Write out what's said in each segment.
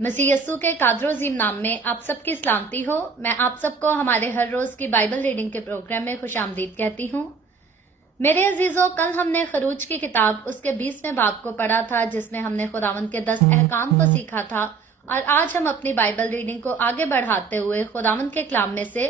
मसीह यस्सु के कादर अज़ीम नाम में आप सबकी सलामती हो। मैं आप सबको हमारे हर रोज की बाइबल रीडिंग के प्रोग्राम में खुशामदीद कहती हूँ। मेरे अजीजों, कल हमने खरूज की किताब उसके 20वें बाब को पढ़ा था, जिसमें हमने खुदावंद के 10 अहकाम को सीखा था। और आज हम अपनी बाइबल रीडिंग को आगे बढ़ाते हुए खुदावंद के कलाम में से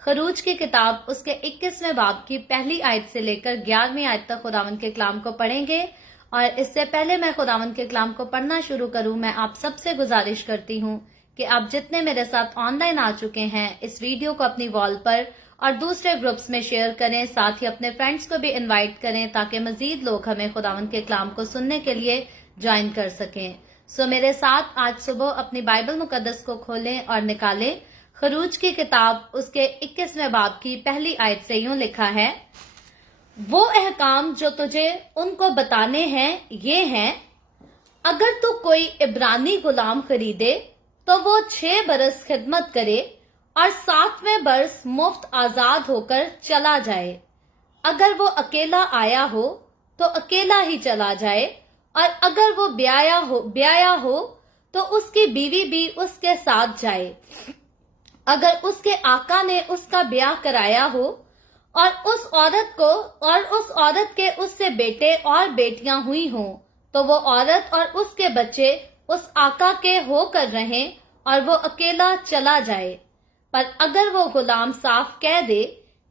खरूज की किताब उसके 21वें बाब की पहली आयत से लेकर 11वीं आयत तक खुदावंद के कलाम को पढ़ेंगे। और इससे पहले मैं खुदावंद के कलाम को पढ़ना शुरू करूं, मैं आप सबसे गुजारिश करती हूं कि आप जितने मेरे साथ ऑनलाइन आ चुके हैं, इस वीडियो को अपनी वॉल पर और दूसरे ग्रुप्स में शेयर करें। साथ ही अपने फ्रेंड्स को भी इनवाइट करें ताकि मजीद लोग हमें खुदावंद के कलाम को सुनने के लिए ज्वाइन कर सकें। सो मेरे साथ आज सुबह अपनी बाइबल मुकद्दस को खोलें और निकालें। खरूज की किताब उसके 21वें बाब की पहली आयत से यूं लिखा है, वो अहकाम जो तुझे उनको बताने हैं ये हैं, अगर तू कोई इब्रानी गुलाम खरीदे तो वो 6 बरस खिदमत करे और 7वें बरस मुफ्त आजाद होकर चला जाए। अगर वो अकेला आया हो तो अकेला ही चला जाए, और अगर वो ब्याया हो तो उसकी बीवी भी उसके साथ जाए। अगर उसके आका ने उसका ब्याह कराया हो और उस औरत के उससे बेटे और बेटियां हुई हों, तो वो औरत और उसके बच्चे उस आका के होकर रहें और वो अकेला चला जाए। पर अगर वो गुलाम साफ कह दे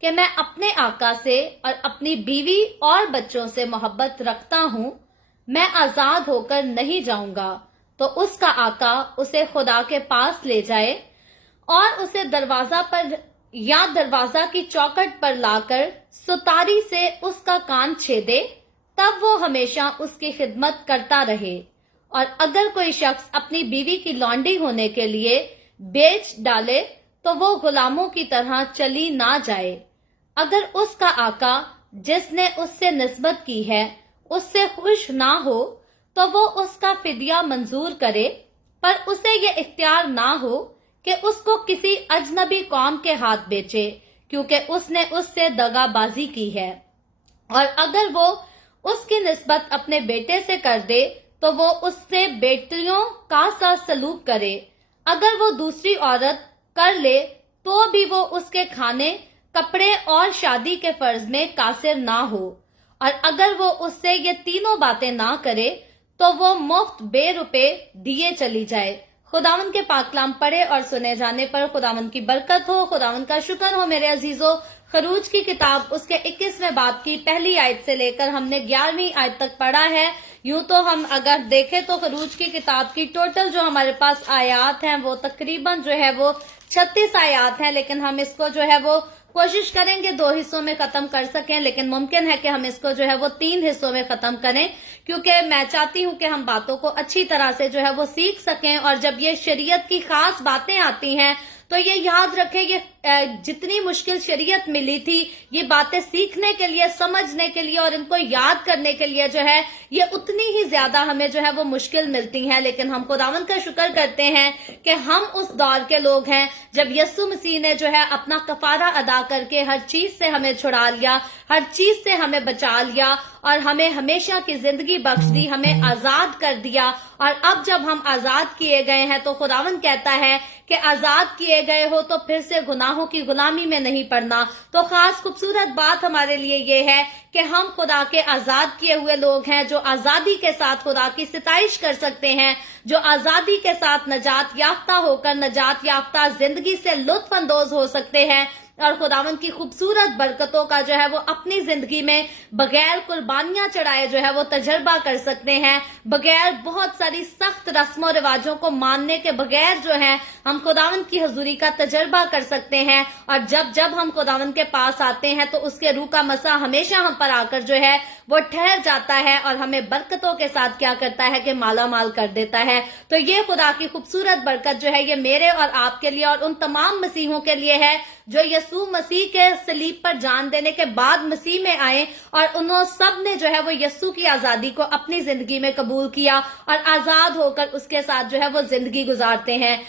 कि मैं अपने आका से और अपनी बीवी और बच्चों से मोहब्बत रखता हूँ, मैं आजाद होकर नहीं जाऊंगा, तो उसका आका उसे खुदा के पास ले जाए और उसे दरवाजा पर या दरवाजा की चौखट पर लाकर सुतारी से उसका कान छेदे, तब वो हमेशा उसकी खिदमत करता रहे। और अगर कोई शख्स अपनी बीवी की लौंडी होने के लिए बेच डाले तो वो गुलामों की तरह चली ना जाए। अगर उसका आका जिसने उससे निस्बत की है उससे खुश ना हो तो वो उसका फिदिया मंजूर करे, पर उसे ये इख्तियार ना हो कि उसको किसी अजनबी कौम के हाथ बेचे, क्योंकि उसने उससे दगाबाजी की है। और अगर वो उसकी निस्बत अपने बेटे से कर दे तो वो उससे बेटियों का सा सलूक करे। अगर वो दूसरी औरत कर ले तो भी वो उसके खाने, कपड़े और शादी के फर्ज में कासिर ना हो। और अगर वो उससे ये तीनों बातें ना करे तो वो मुफ्त बेरुपए दिए चली जाए। खुदावंद के पाक कलाम पढ़े और सुने जाने पर खुदावंद की बरकत हो, खुदावंद का शुक्र हो। मेरे अजीजों, खरूज की किताब उसके 21वें बाब की पहली आयत से लेकर हमने 11वीं आयत तक पढ़ा है। यूं तो हम अगर देखें तो खरूज की किताब की टोटल जो हमारे पास आयात हैं वो तकरीबन जो है वो 36 आयात हैं, लेकिन हम इसको जो है वो कोशिश करेंगे 2 हिस्सों में खत्म कर सकें, लेकिन मुमकिन है कि हम इसको जो है वो 3 हिस्सों में खत्म करें, क्योंकि मैं चाहती हूं कि हम बातों को अच्छी तरह से जो है वो सीख सकें। और जब ये शरीयत की खास बातें आती हैं तो ये याद रखें, ये जितनी मुश्किल शरीयत मिली थी ये बातें सीखने के लिए, समझने के लिए और इनको याद करने के लिए जो है ये उतनी ही ज्यादा हमें जो है वो मुश्किल मिलती हैं। लेकिन हम खुदावंद का शुक्र करते हैं कि हम उस दौर के लोग हैं जब यस्सु मसीह ने जो है अपना कफारा अदा करके हर चीज से हमें छुड़ा लिया, हर चीज से हमें बचा लिया और हमें हमेशा की जिंदगी बख्श दी, हमें आजाद कर दिया। और अब जब हम आजाद किए गए हैं तो खुदावंद कहता है कि आजाद किए गए हो तो फिर से गुनाहों की गुलामी में नहीं पड़ना। तो खास खूबसूरत बात हमारे लिए ये है कि हम खुदा के आजाद किए हुए लोग हैं, जो आजादी के साथ खुदा की सिताइश कर सकते हैं, जो आजादी के साथ नजात याफ्ता होकर नजात याफ्ता जिंदगी से लुत्फ अंदोज हो सकते हैं और खुदावंद की खूबसूरत बरकतों का जो है वो अपनी जिंदगी में बगैर कुर्बानियां चढ़ाए जो है वो तजर्बा कर सकते हैं, बगैर बहुत सारी सख्त रस्मों रिवाजों को मानने के बगैर जो है हम खुदावंद की हजूरी का तजर्बा कर सकते हैं। और जब जब हम खुदावंद के पास आते हैं तो उसके रूह का मसा हमेशा हम पर आकर जो है वो ठहर जाता है और हमें बरकतों के साथ क्या करता है कि माला माल कर देता है। तो ये खुदा की खूबसूरत बरकत जो है ये मेरे और आपके लिए और उन तमाम मसीहों के लिए है जो यस्सु मसीह के सलीब पर जान देने के बाद मसीह में आए और उन्होंने सब ने जो है वो यस्सु की आजादी को अपनी जिंदगी में कबूल किया और आजाद होकर उसके साथ जो है वो जिंदगी गुजारते हैं।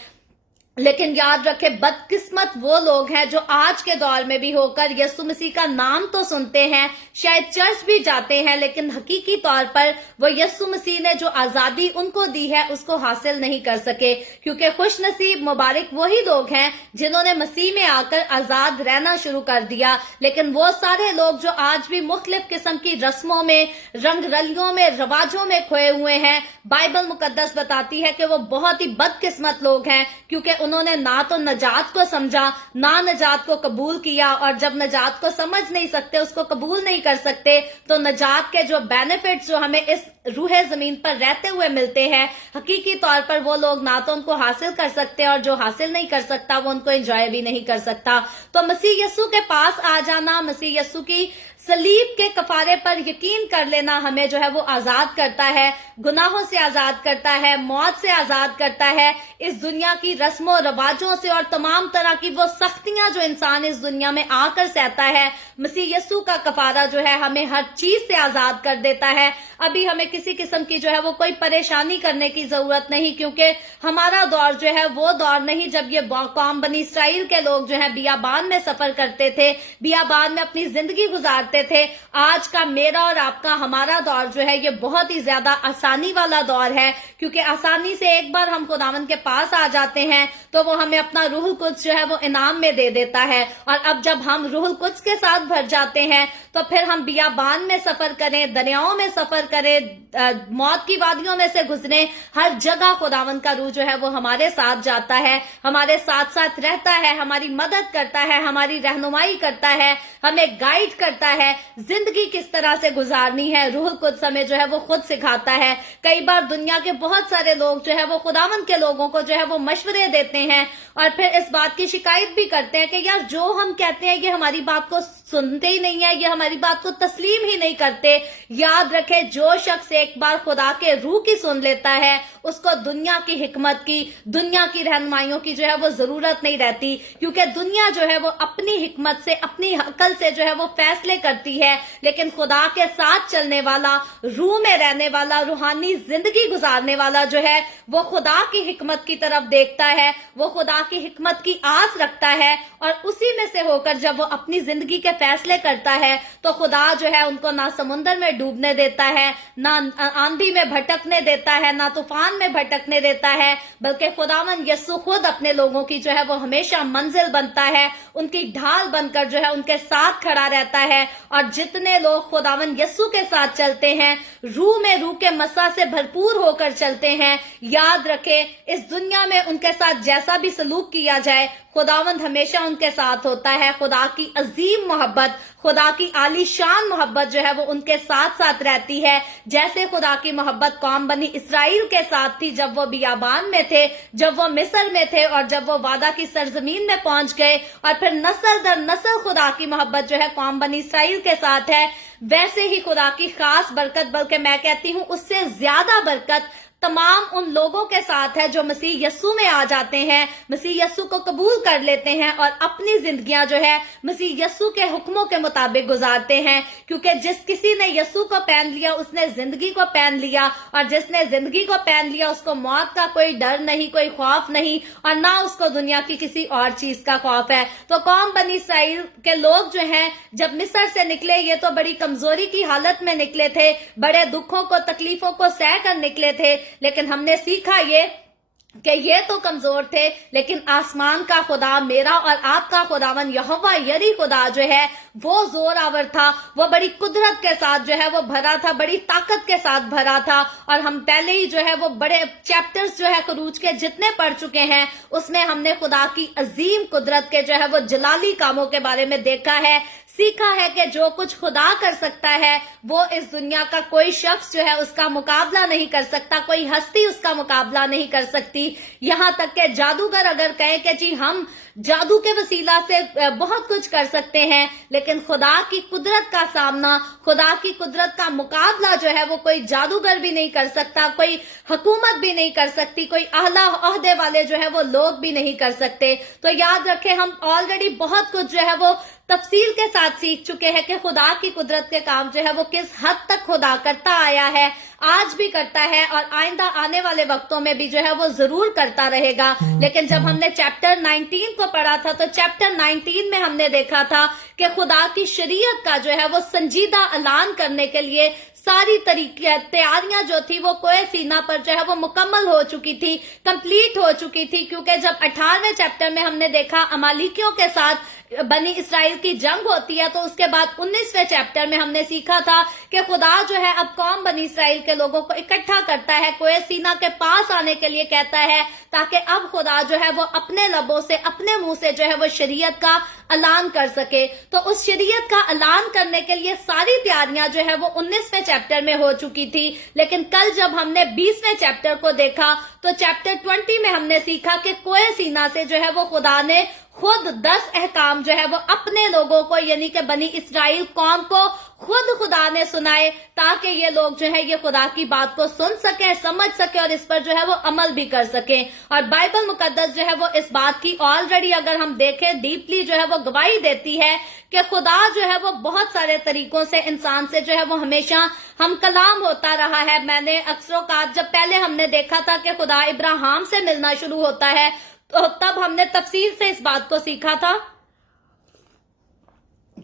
लेकिन याद रखें, बदकिस्मत वो लोग हैं जो आज के दौर में भी होकर यीशु मसीह का नाम तो सुनते हैं, शायद चर्च भी जाते हैं, लेकिन हकीकी तौर पर वो यीशु मसीह ने जो आजादी उनको दी है उसको हासिल नहीं कर सके। क्योंकि खुश नसीब मुबारक वही लोग हैं जिन्होंने मसीह में आकर आजाद रहना शुरू कर दिया। लेकिन वो सारे लोग जो आज भी मुख्तलिफ किस्म की रस्मों में, रंग रलियों में, रवाजों में खोए हुए हैं, बाइबल मुकद्दस बताती है कि वो बहुत ही बदकिस्मत लोग हैं, क्योंकि उन्होंने ना तो नजात को समझा, ना नजात को कबूल किया, और जब नजात को समझ नहीं सकते, उसको कबूल नहीं कर सकते, तो नजात के जो बेनिफिट्स जो हमें इस रूहे जमीन पर रहते हुए मिलते हैं, हकीकी तौर पर वो लोग ना तो उनको हासिल कर सकते, और जो हासिल नहीं कर सकता वो उनको एंजॉय भी नहीं कर सकता। तो मसीह यस्सु के पास आ जाना, मसीह यस्सु की सलीब के कफारे पर यकीन कर लेना हमें जो है वो आजाद करता है, गुनाहों से आजाद करता है, मौत से आजाद करता है, इस दुनिया की रस्मों रवाजों से और तमाम तरह की वो सख्तियां जो इंसान इस दुनिया में आकर सहता है। मसीह यस्सु का कफारा जो है हमें हर चीज से आजाद कर देता है। अभी हमें किसी किस्म की जो है वो कोई परेशानी करने की जरूरत नहीं, क्योंकि हमारा दौर जो है वो दौर नहीं जब ये कौम बनी इसराइल के लोग जो है बियाबान में सफर करते थे, बियाबान में अपनी जिंदगी गुजारते थे। आज का मेरा और आपका, हमारा दौर जो है ये बहुत ही ज्यादा आसानी वाला दौर है, क्योंकि आसानी से एक बार हम खुदावंद के पास आ जाते हैं तो वो हमें अपना रूहुल कुद्स जो है वो इनाम में दे देता है। और अब जब हम रूहुल कुद्स के साथ भर जाते हैं तो फिर हम बियाबान में सफर करें, दरियाओं में सफर करें, मौत की वादियों में से गुजरे, हर जगह खुदावंद का रूह जो है वो हमारे साथ जाता है, हमारे साथ साथ रहता है, हमारी मदद करता है, हमारी रहनुमाई करता है, हमें गाइड करता है, जिंदगी किस तरह से गुजारनी है रूहुल कुद्स हमें जो है वो खुद सिखाता है। कई बार दुनिया के बहुत सारे लोग जो है वो खुदावंद के लोगों को जो है वो मशवरे देते हैं और फिर इस बात की शिकायत भी करते हैं कि यार जो हम कहते हैं ये हमारी बात को सुनते ही नहीं है, ये हमारी बात को तस्लीम ही नहीं करते। याद रखे, जो शख्स एक बार खुदा के रूह की सुन लेता है उसको दुनिया की हिकमत की, दुनिया की रहनुमाइयों की जो है वो जरूरत नहीं रहती, क्योंकि दुनिया जो है वो अपनी हिकमत से, अपनी अकल से जो है वो फैसले करती है। लेकिन खुदा के साथ चलने वाला, रूह में रहने वाला, रूहानी जिंदगी गुजारने वाला जो है वो खुदा की हिकमत की तरफ देखता है, वो खुदा की हिकमत की आस रखता है, और उसी में से होकर जब वो अपनी जिंदगी के फैसले करता है तो खुदा जो है उनको ना समुंदर में डूबने देता है, ना आंधी में भटकने देता है, ना तूफान में भटकने देता है, बल्कि खुदावन यस्सु खुद अपने लोगों की जो है वो हमेशा मंजिल बनता है, उनकी ढाल बनकर जो है उनके साथ खड़ा रहता है। और जितने लोग खुदावन यस्सु के साथ चलते हैं, रूह में रूह के मसा से भरपूर होकर चलते हैं, याद रखे इस दुनिया में उनके साथ जैसा भी सलूक किया जाए खुदावंद हमेशा उनके साथ होता है। खुदा की अजीम मोहब्बत, खुदा की आलीशान मोहब्बत जो है वो उनके साथ साथ रहती है, जैसे खुदा की मोहब्बत कौम बनी इसराइल के साथ थी जब वो बियाबान में थे, जब वो मिस्र में थे, और जब वो वादा की सरजमीन में पहुंच गए, और फिर नस्ल दर नस्ल खुदा की मोहब्बत जो है कौम बनी इसराइल के साथ है। वैसे ही खुदा की खास बरकत, बल्कि मैं कहती हूँ उससे ज्यादा बरकत तमाम उन लोगों के साथ है जो मसीह यस्सु में आ जाते हैं, मसीह यस्सु को कबूल कर लेते हैं और अपनी जिंदगियां जो है मसीह यस्सु के हुक्मों के मुताबिक गुजारते हैं। क्योंकि जिस किसी ने यस्सु को पहन लिया उसने जिंदगी को पहन लिया, और जिसने जिंदगी को पहन लिया उसको मौत का कोई डर नहीं, कोई खौफ नहीं, और ना उसको दुनिया की किसी और चीज का खौफ है। तो कौम बनी इसराइल के लोग जो हैं जब मिस्र से निकले, ये तो बड़ी कमजोरी की हालत में निकले थे, बड़े दुखों को, तकलीफों को सह कर निकले थे, लेकिन हमने सीखा ये तो कमजोर थे, लेकिन आसमान का खुदा, मेरा और आपका खुदावन यहोवा यरी खुदा जो है वो जोर आवर था, वो बड़ी कुदरत के साथ जो है वो भरा था, बड़ी ताकत के साथ भरा था। और हम पहले ही जो है वो बड़े चैप्टर्स जो है खरूज के जितने पढ़ चुके हैं उसमें हमने खुदा की अजीम कुदरत के जो है वो जलाली कामों के बारे में देखा है, सीखा है कि जो कुछ खुदा कर सकता है वो इस दुनिया का कोई शख्स जो है उसका मुकाबला नहीं कर सकता, कोई हस्ती उसका मुकाबला नहीं कर सकती। यहाँ तक के जादूगर अगर कहें कि जी हम जादू के वसीला से बहुत कुछ कर सकते हैं, लेकिन खुदा की कुदरत का सामना, खुदा की कुदरत का मुकाबला जो है वो कोई जादूगर भी नहीं कर सकता, कोई हुकूमत भी नहीं कर सकती, कोई आला ओहदे वाले जो है वो लोग भी नहीं कर सकते। तो याद रखें हम ऑलरेडी बहुत कुछ जो है वो तफसील के साथ सीख चुके हैं कि खुदा की कुदरत के काम जो है वो किस हद तक खुदा करता आया है, आज भी करता है और आइंदा आने वाले वक्तों में भी जो है वो जरूर करता रहेगा। लेकिन जब हमने चैप्टर 19 को पढ़ा था तो चैप्टर 19 में हमने देखा था कि खुदा की शरीयत का जो है वो संजीदा ऐलान करने के लिए सारी तैयारियां जो थी वो कोए सीना पर जो है वो मुकम्मल हो चुकी थी, कंप्लीट हो चुकी थी। क्योंकि जब 18वें चैप्टर में हमने देखा अमालिकियों के साथ बनी इसराइल की जंग होती है, तो उसके बाद 19वें चैप्टर में हमने सीखा था कि खुदा जो है अब कौम बनी इसराइल के लोगों को इकट्ठा करता है, कोए सीना के पास आने के लिए कहता है, ताकि अब खुदा जो है वो अपने लबों से, अपने मुंह से जो है वो शरीयत का ऐलान कर सके। तो उस शरीयत का ऐलान करने के लिए सारी तैयारियां जो है वो 19वें चैप्टर में हो चुकी थी। लेकिन कल जब हमने 20वें चैप्टर को देखा तो चैप्टर 20 में हमने सीखा कि कोए सीना से जो है वो खुदा ने खुद 10 अहकाम जो है वो अपने लोगों को, यानी कि बनी इसराइल कौम को खुद खुदा ने सुनाए, ताकि ये लोग जो है ये खुदा की बात को सुन सके, समझ सके और इस पर जो है वो अमल भी कर सके। और बाइबल मुकद्दस जो है वो इस बात की ऑलरेडी अगर हम देखें डीपली जो है वो गवाही देती है कि खुदा जो है वो बहुत सारे तरीकों से इंसान से जो है वो हमेशा हम कलाम होता रहा है। मैंने अक्सर औकात जब पहले हमने देखा था कि खुदा इब्राहिम से मिलना शुरू होता है, तो तब हमने तफसील से इस बात को सीखा था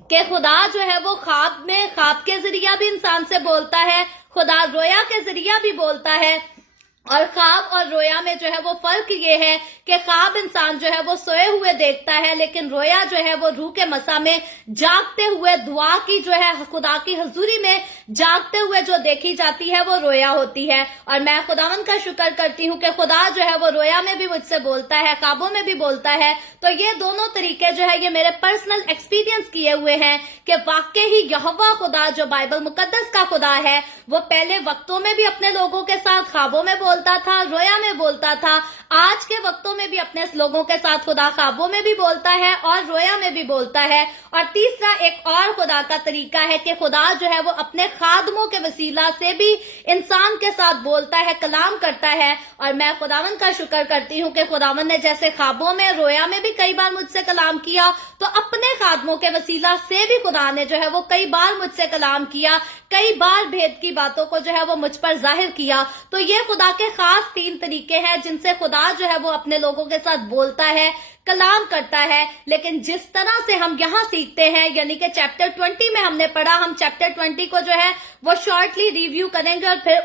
कि खुदा जो है वो ख्वाब के जरिया भी इंसान से बोलता है, खुदा रोया के जरिया भी बोलता है। और ख्वाब और रोया में जो है वो फर्क ये है कि ख्वाब इंसान जो है वो सोए हुए देखता है, लेकिन रोया जो है वो रूह के मसा में जागते हुए दुआ की जो है खुदा की हुजूरी में जागते हुए जो देखी जाती है वो रोया होती है। और मैं खुदावन का शुक्र करती हूँ कि खुदा जो है वो रोया में भी मुझसे बोलता है, ख्वाबों में भी बोलता है। तो ये दोनों तरीके जो है ये मेरे पर्सनल एक्सपीरियंस किए हुए हैं कि वाकई ही यहोवा खुदा जो बाइबल मुकद्दस का खुदा है वो पहले वक्तों में भी अपने लोगों के साथ ख्वाबों में बोलता था, रोया में बोलता था। आज के वक्तों में भी अपने लोगों के साथ खुदा ख्वाबों में भी बोलता है और रोया में भी बोलता है। और तीसरा एक और खुदा का तरीका है कि खुदा जो है वो अपने खादमों के वसीला से भी इंसान के साथ बोलता है, कलाम करता है। और मैं खुदावन का शुक्र करती हूँ कि खुदावन ने जैसे ख्वाबों में, रोया में भी कई बार मुझसे कलाम किया, तो अपने खादमों के वसीला से भी खुदा ने जो है वो कई बार मुझसे कलाम किया, कई बार भेद की बातों को जो है वो मुझ पर जाहिर किया। तो ये खुदा के खास 3 तरीके हैं जिनसे खुदा जो है वो अपने लोगों के साथ बोलता है, कलाम करता है। लेकिन जिस तरह से हम यहाँ सीखते हैं, यानी कि चैप्टर 20 में हमने पढ़ा, हम चैप्टर 20 को जो है वो शॉर्टली रिव्यू करेंगे और फिर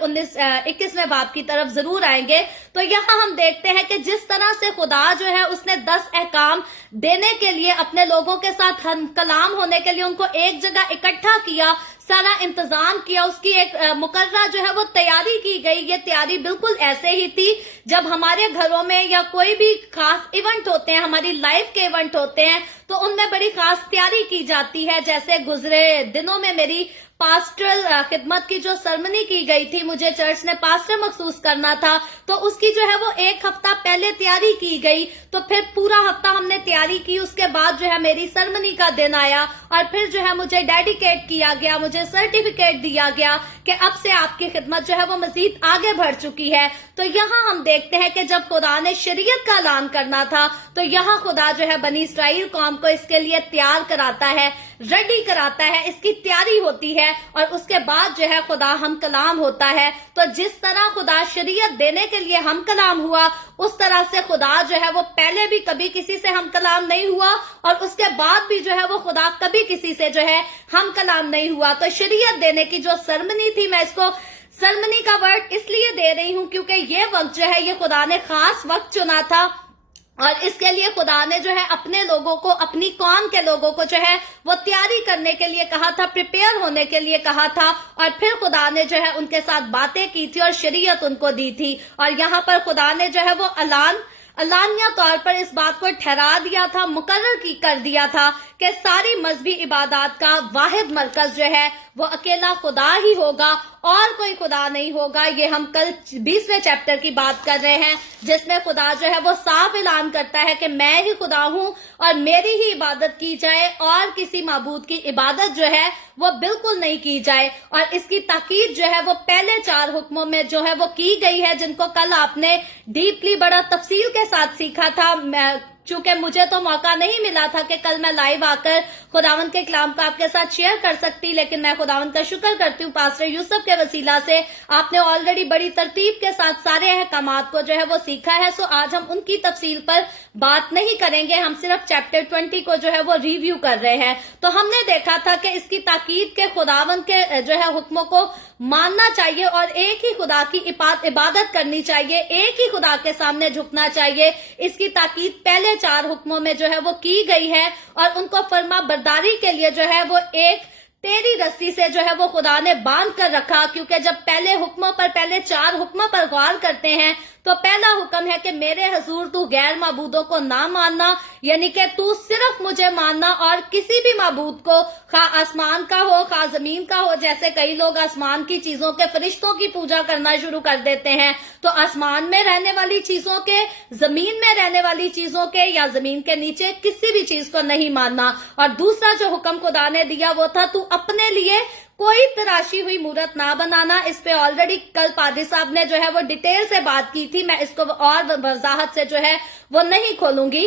21वें बाब की तरफ जरूर आएंगे। तो यहाँ हम देखते हैं कि जिस तरह से खुदा जो है उसने 10 अहकाम देने के लिए अपने लोगों के साथ हम कलाम होने के लिए उनको एक जगह इकट्ठा किया, सारा इंतजाम किया, उसकी एक मुकर्रा जो है वो तैयारी की गई। ये तैयारी बिल्कुल ऐसे ही थी जब हमारे घरों में या कोई भी खास इवेंट होते हैं, हमारी लाइफ के इवेंट होते हैं, तो उनमें बड़ी खास तैयारी की जाती है। जैसे गुजरे दिनों में मेरी पास्टरल खिदमत की जो सरमनी की गई थी, मुझे चर्च ने पास्टर मखसूस करना था, तो उसकी जो है वो 1 हफ्ता पहले तैयारी की गई। तो फिर पूरा हफ्ता हमने तैयारी की, उसके बाद जो है मेरी सरमनी का दिन आया और फिर जो है मुझे डेडिकेट किया गया, मुझे सर्टिफिकेट दिया गया कि अब से आपकी खिदमत जो है वो मजीद आगे बढ़ चुकी है। तो यहाँ हम देखते हैं कि जब खुदा ने शरीयत का ऐलान करना था, तो यहाँ खुदा जो है बनी इसराइल कौम को इसके लिए तैयार कराता है, रेडी कराता है, इसकी तैयारी होती है और उसके बाद जो है खुदा हम कलाम होता है। तो जिस तरह खुदा शरीयत देने के लिए हम कलाम हुआ, उस तरह से खुदा जो है वो पहले भी कभी किसी से हम कलाम नहीं हुआ और उसके बाद भी जो है वो खुदा कभी किसी से जो है हम कलाम नहीं हुआ। तो शरीयत देने की जो सरमनी थी, मैं इसको सरमनी का वर्ड इसलिए दे रही हूं क्योंकि ये वक्त जो है ये खुदा ने खास वक्त चुना था और इसके लिए खुदा ने जो है अपने लोगों को, अपनी कौम के लोगों को जो है वो तैयारी करने के लिए कहा था, प्रिपेयर होने के लिए कहा था। और फिर खुदा ने जो है उनके साथ बातें की थी और शरीयत उनको दी थी। और यहाँ पर खुदा ने जो है वो अलानिया तौर पर इस बात को ठहरा दिया था, मुकर्रर कर दिया था कि सारी मजहबी इबादत का वाहिद मरकज जो है वो अकेला खुदा ही होगा और कोई खुदा नहीं होगा। ये हम कल 20वें चैप्टर की बात कर रहे हैं जिसमें खुदा जो है वो साफ ऐलान करता है कि मैं ही खुदा हूं और मेरी ही इबादत की जाए और किसी माबूद की इबादत जो है वो बिल्कुल नहीं की जाए। और इसकी ताकीद जो है वो पहले 4 हुक्मों में जो है वो की गई है, जिनको कल आपने डीपली बड़ा तफसील के साथ सीखा था। चूंकि मुझे तो मौका नहीं मिला था कि कल मैं लाइव आकर खुदावंद के कलाम को आपके साथ शेयर कर सकती, लेकिन मैं खुदावंद का शुक्र करती हूँ पास्टर यूसुफ के वसीला से आपने ऑलरेडी बड़ी तरतीब के साथ सारे अहकामात को जो है वो सीखा है। सो आज हम उनकी तफसील पर बात नहीं करेंगे, हम सिर्फ चैप्टर 20 को जो है वो रिव्यू कर रहे हैं। तो हमने देखा था कि इसकी ताकीद के खुदावंद के जो है हुक्मों को मानना चाहिए और एक ही खुदा की इबादत करनी चाहिए, एक ही खुदा के सामने झुकना चाहिए। इसकी ताकीद पहले 4 हुक्मों में जो है वो की गई है और उनको फर्मा बरदारी के लिए जो है वो एक तेरी रस्सी से जो है वो खुदा ने बांध कर रखा, क्योंकि जब पहले 4 हुक्मों पर गौर करते हैं तो पहला हुक्म है कि मेरे हजूर तू गैर माबूदों को ना मानना, यानी कि तू सिर्फ मुझे मानना और किसी भी माबूद को, खा आसमान का हो खा जमीन का हो। जैसे कई लोग आसमान की चीजों के फरिश्तों की पूजा करना शुरू कर देते हैं, तो आसमान में रहने वाली चीजों के, जमीन में रहने वाली चीजों के या जमीन के नीचे किसी भी चीज को नहीं मानना। और दूसरा जो हुक्म खुदा ने दिया वो था तू अपने लिए कोई तराशी हुई मूर्त ना बनाना। इस पे ऑलरेडी कल पादरी साहब ने जो है वो डिटेल से बात की थी, मैं इसको और वजाहत से जो है वो नहीं खोलूंगी।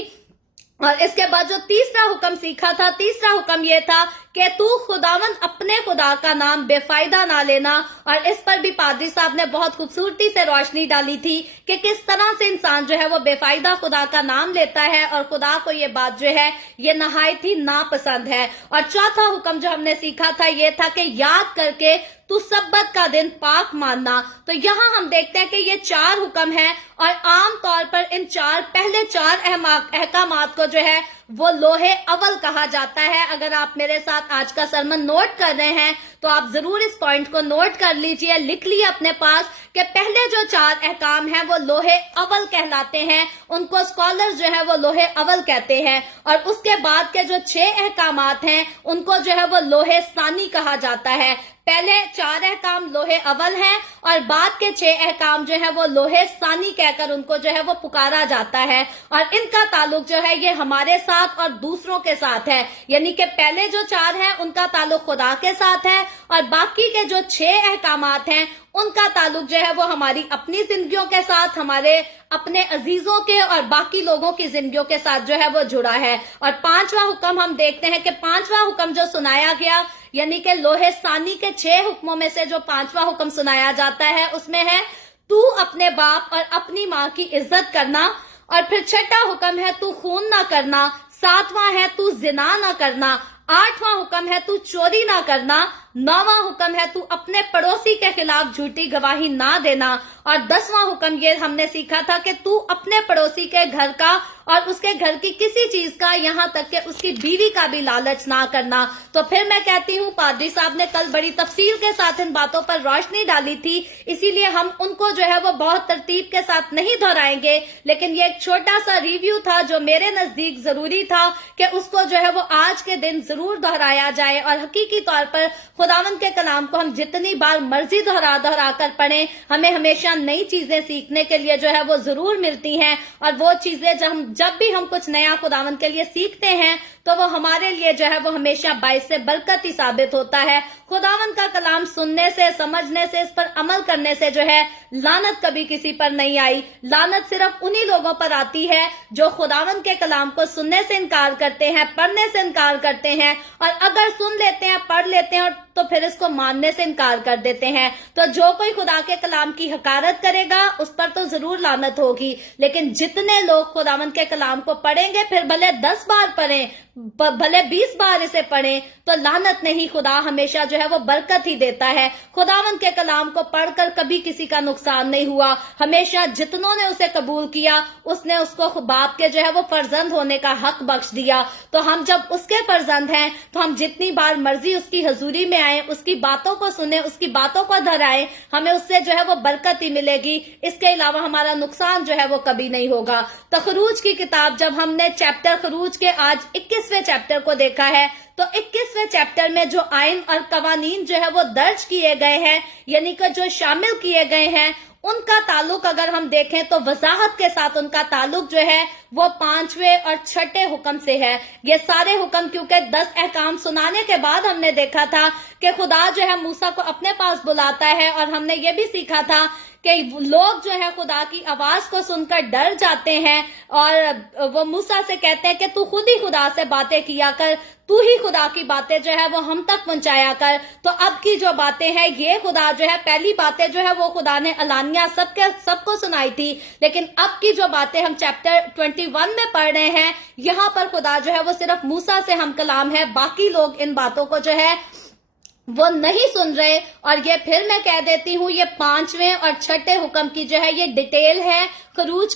और इसके बाद जो तीसरा हुक्म सीखा था, तीसरा हुक्म ये था कि तू खुदावंद अपने खुदा का नाम बेफायदा ना लेना। और इस पर भी पादरी साहब ने बहुत खूबसूरती से रोशनी डाली थी कि किस तरह से इंसान जो है वो बेफायदा खुदा का नाम लेता है और खुदा को ये बात जो है ये नहायत ही नापसंद है। और चौथा हुक्म जो हमने सीखा था ये था कि याद करके तू सब्बत का दिन पाक मानना। तो यहाँ हम देखते हैं कि ये 4 हुक्म है और आम तौर पर इन पहले 4 अहकामात को जो है वो लोहे अव्वल कहा जाता है। अगर आप मेरे साथ आज का सरमन नोट कर रहे हैं तो आप जरूर इस पॉइंट को नोट कर लीजिए, लिख लिए अपने पास कि पहले जो 4 अहकाम हैं वो लोहे अव्वल कहलाते हैं, उनको स्कॉलर्स जो है वो लोहे अव्वल कहते हैं। और उसके बाद के जो 6 अहकामात हैं उनको जो है वो लोहे सानी कहा जाता है। पहले 4 अहकाम लोहे अव्वल हैं और बाद के 6 अहकाम जो है वो लोहे सानी कहकर उनको जो है वो पुकारा जाता है। और इनका ताल्लुक जो है ये हमारे साथ और दूसरों के साथ है, यानी कि पहले जो 4 हैं उनका ताल्लुक खुदा के साथ है और बाकी के जो 6 अहकामात हैं उनका ताल्लुक जो है वो हमारी अपनी जिंदगियों के साथ, हमारे अपने अजीजों के और बाकी लोगों की जिंदगियों के साथ जो है वो जुड़ा है। और 5वां हुक्म हम देखते हैं कि 5वां हुक्म जो सुनाया गया, यानी कि लोहे सानी के 6 हुक्मों में से जो 5वां हुक्म सुनाया जाता है उसमें है तू अपने बाप और अपनी माँ की इज्जत करना। और फिर 6वां हुक्म है तू खून ना करना। 7वां है तू जिना ना करना। 8वां हुक्म है तू चोरी ना करना। 9वां हुक्म है तू अपने पड़ोसी के खिलाफ झूठी गवाही ना देना। और 10वां हुक्म ये हमने सीखा था कि तू अपने पड़ोसी के घर का और उसके घर की किसी चीज का, यहाँ तक कि उसकी बीवी का भी लालच ना करना। तो फिर मैं कहती हूँ पादरी साहब ने कल बड़ी तफसील के साथ इन बातों पर रोशनी डाली थी, इसीलिए हम उनको जो है वो बहुत तरतीब के साथ नहीं दोहराएंगे, लेकिन ये एक छोटा सा रिव्यू था जो मेरे नजदीक जरूरी था कि उसको जो है वो आज के दिन जरूर दोहराया जाए। और हकीकी तौर पर खुदावंद के कलाम को हम जितनी बार मर्जी दोहरा कर पढ़ें, हमें हमेशा नई चीजें सीखने के लिए जो है वो जरूर मिलती हैं। और वो चीजें जब भी हम कुछ नया खुदावंद के लिए सीखते हैं तो वो हमारे लिए जो है वो हमेशा बाइस से बरकत ही साबित होता है। खुदावंद का कलाम सुनने से, समझने से, इस पर अमल करने से जो है लानत कभी किसी पर नहीं आई। लानत सिर्फ उन्हीं लोगों पर आती है जो खुदावंद के कलाम को सुनने से इनकार करते हैं, पढ़ने से इनकार करते हैं, और अगर सुन लेते हैं, पढ़ लेते हैं तो फिर इसको मानने से इनकार कर देते हैं। तो जो कोई खुदा के कलाम की हकारत करेगा उस पर तो जरूर लानत होगी, लेकिन जितने लोग खुदावंद के कलाम को पढ़ेंगे, फिर भले 10 बार पढ़ें, भले 20 बार इसे पढ़ें, तो लानत नहीं, खुदा हमेशा जो है वो बरकत ही देता है। खुदावंद के कलाम को पढ़कर कभी किसी का नुकसान नहीं हुआ। हमेशा जितनों ने उसे कबूल किया उसने उसको बाप के जो है वो फर्जंद होने का हक बख्श दिया। तो हम जब उसके फर्जंद हैं तो हम जितनी बार मर्जी उसकी हजूरी में आए, उसकी बातों को सुने, उसकी बातों को दोहराएं, हमें उससे जो है वो बरकत ही मिलेगी। इसके अलावा हमारा नुकसान जो है वो कभी नहीं होगा। तो खरूज की किताब जब हमने चैप्टर खरूज के आज 21वें चैप्टर को देखा है तो 21वें चैप्टर में जो आइन और कवानीन जो है वो दर्ज किए गए हैं, यानी कि जो शामिल किए गए हैं, उनका ताल्लुक अगर हम देखें तो वजाहत के साथ उनका ताल्लुक जो है वो 5वें और 6ठे हुक्म से है। ये सारे हुक्म क्योंकि 10 अहकाम सुनाने के बाद हमने देखा था कि खुदा जो है मूसा को अपने पास बुलाता है, और हमने ये भी सीखा था कि लोग जो है खुदा की आवाज को सुनकर डर जाते हैं और वो मूसा से कहते हैं कि तू खुद ही खुदा से बातें किया कर, तू ही खुदा की बातें जो है वो हम तक पहुंचाया कर। तो अब की जो बातें हैं ये खुदा जो है, पहली बातें जो है वो खुदा ने अलानिया सबको सुनाई थी, लेकिन अब की जो बातें हम चैप्टर 21 में पढ़ रहे हैं, यहाँ पर खुदा जो है वो सिर्फ मूसा से हम कलाम है, बाकी लोग इन बातों को जो है वो नहीं सुन रहे। और ये फिर मैं कह देती हूँ, ये 5वें और 6ठे हुक्म की जो है ये डिटेल है खरूज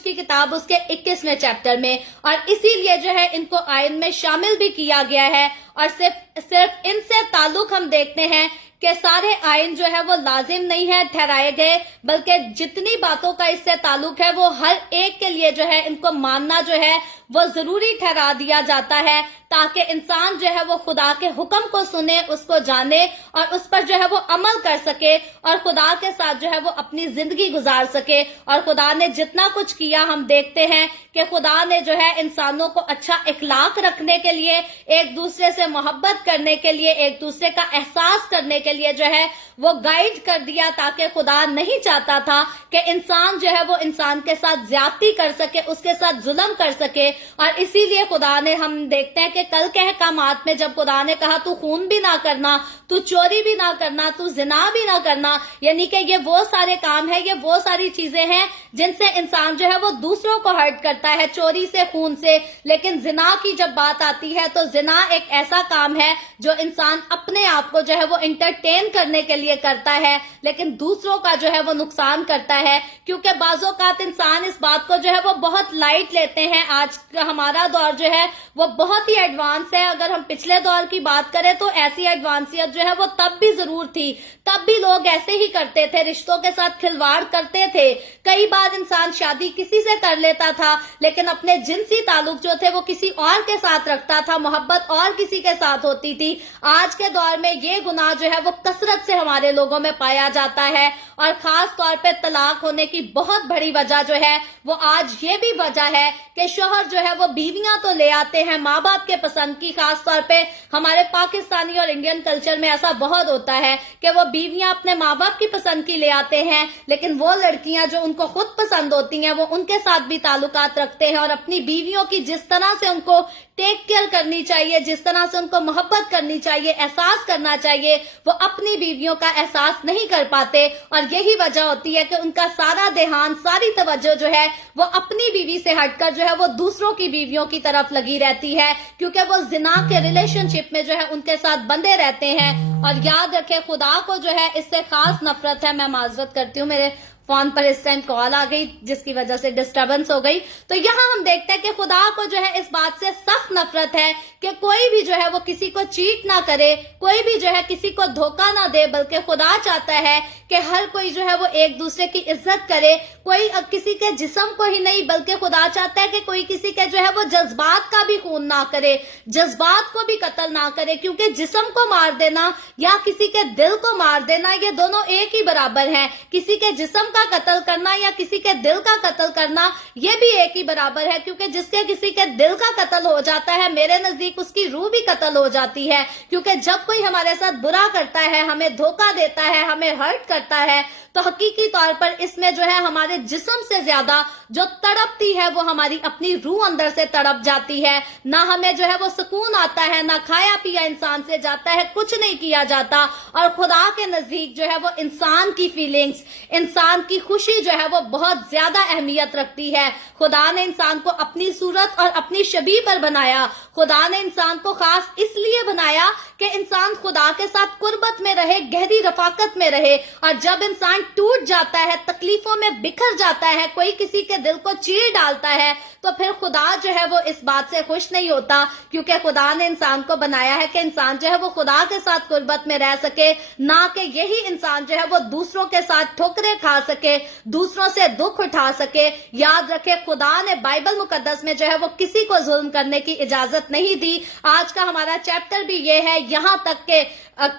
की किताब उसके 21वें चैप्टर में, और इसीलिए जो है इनको आयन में शामिल भी किया गया है। और सिर्फ इनसे ताल्लुक हम देखते हैं कि सारे आयन जो है वो लाजिम नहीं है ठहराए गए, बल्कि जितनी बातों का इससे ताल्लुक है वो हर एक के लिए जो है इनको मानना जो है वो जरूरी ठहरा दिया जाता है, ताकि इंसान जो है वो खुदा के हुक्म को सुने, उसको जाने और उस पर जो है वो अमल कर सके और खुदा के साथ जो है वो अपनी जिंदगी गुजार सके। और खुदा ने जितना कुछ किया हम देखते हैं कि खुदा ने जो है इंसानों को अच्छा इखलाक रखने के लिए, एक दूसरे से मोहब्बत करने के लिए, एक दूसरे का एहसास करने के लिए जो है वो गाइड कर दिया, ताकि खुदा नहीं चाहता था कि इंसान जो है वो इंसान के साथ ज्यादती कर सके, उसके साथ जुल्म कर सके। और इसीलिए खुदा ने, हम देखते हैं कि कल के अहकामात में जब खुदा ने कहा तू खून भी ना करना, तू चोरी भी ना करना, तू जिना भी ना करना, यानी कि ये वो सारे काम है, ये वो सारी चीजें हैं जिनसे इंसान जो है वो दूसरों को हर्ट करता है, चोरी से, खून से। लेकिन जिना की जब बात आती है तो जिना एक ऐसा काम है जो इंसान अपने आप को जो है वो इंटरटेन करने के लिए करता है, लेकिन दूसरों का जो है वो नुकसान करता है। क्योंकि बाज़ोकात इंसान इस बात को जो है वो बहुत लाइट लेते हैं। आज का हमारा दौर जो है वो बहुत ही एडवांस है। अगर हम पिछले दौर की बात करें तो ऐसी एडवांसियत जो है वो तब भी जरूर थी, तब भी लोग ऐसे ही करते थे, रिश्तों के साथ खिलवाड़ करते थे। कई बार इंसान शादी किसी से कर लेता था, लेकिन अपने जिनसी ताल्लुक जो थे वो किसी और के साथ रखता था, मोहब्बत और किसी के साथ होती थी। आज के दौर में ये गुनाह जो है वो कसरत से हमारे लोगों में पाया जाता है, और खास तौर पे तलाक होने की बहुत बड़ी वजह जो है वो आज ये भी वजह है कि शोहर जो है वो बीवियां तो ले आते हैं माँ बाप के पसंद की। खास तौर पे हमारे पाकिस्तानी और इंडियन कल्चर में ऐसा बहुत होता है कि वो बीवियां अपने माँ बाप की पसंद की ले आते हैं, लेकिन वो लड़कियां जो उनको खुद पसंद होती हैं वो उनके साथ भी ताल्लुकात रखते हैं, और अपनी बीवियों की जिस तरह से उनको टेक केयर करनी चाहिए, जिस तरह से उनको मोहब्बत करनी चाहिए, एहसास करना चाहिए, वो अपनी बीवियों का एहसास नहीं कर पाते। और यही वजह होती है कि उनका सारा ध्यान, सारी तवज्जो जो है वो अपनी बीवी से हटकर जो है वो दूसरों की बीवियों की तरफ लगी रहती है, क्योंकि वो जिना के रिलेशनशिप में जो है उनके साथ बंधे रहते हैं। और याद रखें, खुदा को जो है इससे खास नफरत है। मैं माजरत करती हूँ, मेरे फोन पर इस टाइम कॉल आ गई जिसकी वजह से डिस्टरबेंस हो गई। तो यहाँ हम देखते हैं कि खुदा को जो है इस बात से सख्त नफरत है कि कोई भी जो है वो किसी को चीट ना करे, कोई भी जो है किसी को धोखा ना दे, बल्कि खुदा चाहता है कि हर कोई जो है वो एक दूसरे की इज्जत करे। कोई किसी के जिस्म को ही नहीं, बल्कि खुदा चाहता है कि कोई किसी के जो है वो जज्बात का भी खून ना करे, जज्बात को भी कत्ल ना करे, क्योंकि जिस्म को मार देना या किसी के दिल को मार देना ये दोनों एक ही बराबर हैं। किसी के जिस्म का कत्ल करना या किसी के दिल का कत्ल करना ये भी एक ही बराबर है, क्योंकि जिसके किसी के दिल का कत्ल हो जाता है, मेरे नजदीक उसकी रूह भी कत्ल हो जाती है। क्योंकि जब कोई हमारे साथ बुरा करता है, हमें धोखा देता है, हमें हर्ट करता है, तो हकीकी तौर पर इसमें जो है हमारे जिस्म से ज्यादा जो तड़पती है वो हमारी अपनी रूह अंदर से तड़प जाती है। ना हमें जो है वो सुकून आता है, ना खाया पिया इंसान से जाता है, कुछ नहीं किया जाता। और खुदा के नजदीक जो है वो इंसान की फीलिंग्स, इंसान की खुशी जो है वो बहुत ज्यादा अहमियत रखती है। खुदा ने इंसान को अपनी सूरत और अपनी शबीह पर बनाया। खुदा ने इंसान को खास इसलिए बनाया कि इंसान खुदा के साथ कुर्बत में रहे, गहरी रफाकत में रहे। और जब इंसान टूट जाता है, तकलीफों में बिखर जाता है, कोई किसी के दिल को चीर डालता है, तो फिर खुदा जो है वो इस बात से खुश नहीं होता, क्योंकि खुदा ने इंसान को बनाया है कि इंसान जो है वो खुदा के साथ कुर्बत में रह सके, ना कि यही इंसान जो है वो दूसरों के साथ ठोकरें खा सके, दूसरों से दुख उठा सके। याद रखे, खुदा ने बाइबल मुकद्दस में जो है वो किसी को जुल्म करने की इजाजत नहीं दी। आज का हमारा चैप्टर भी ये है, यहाँ तक के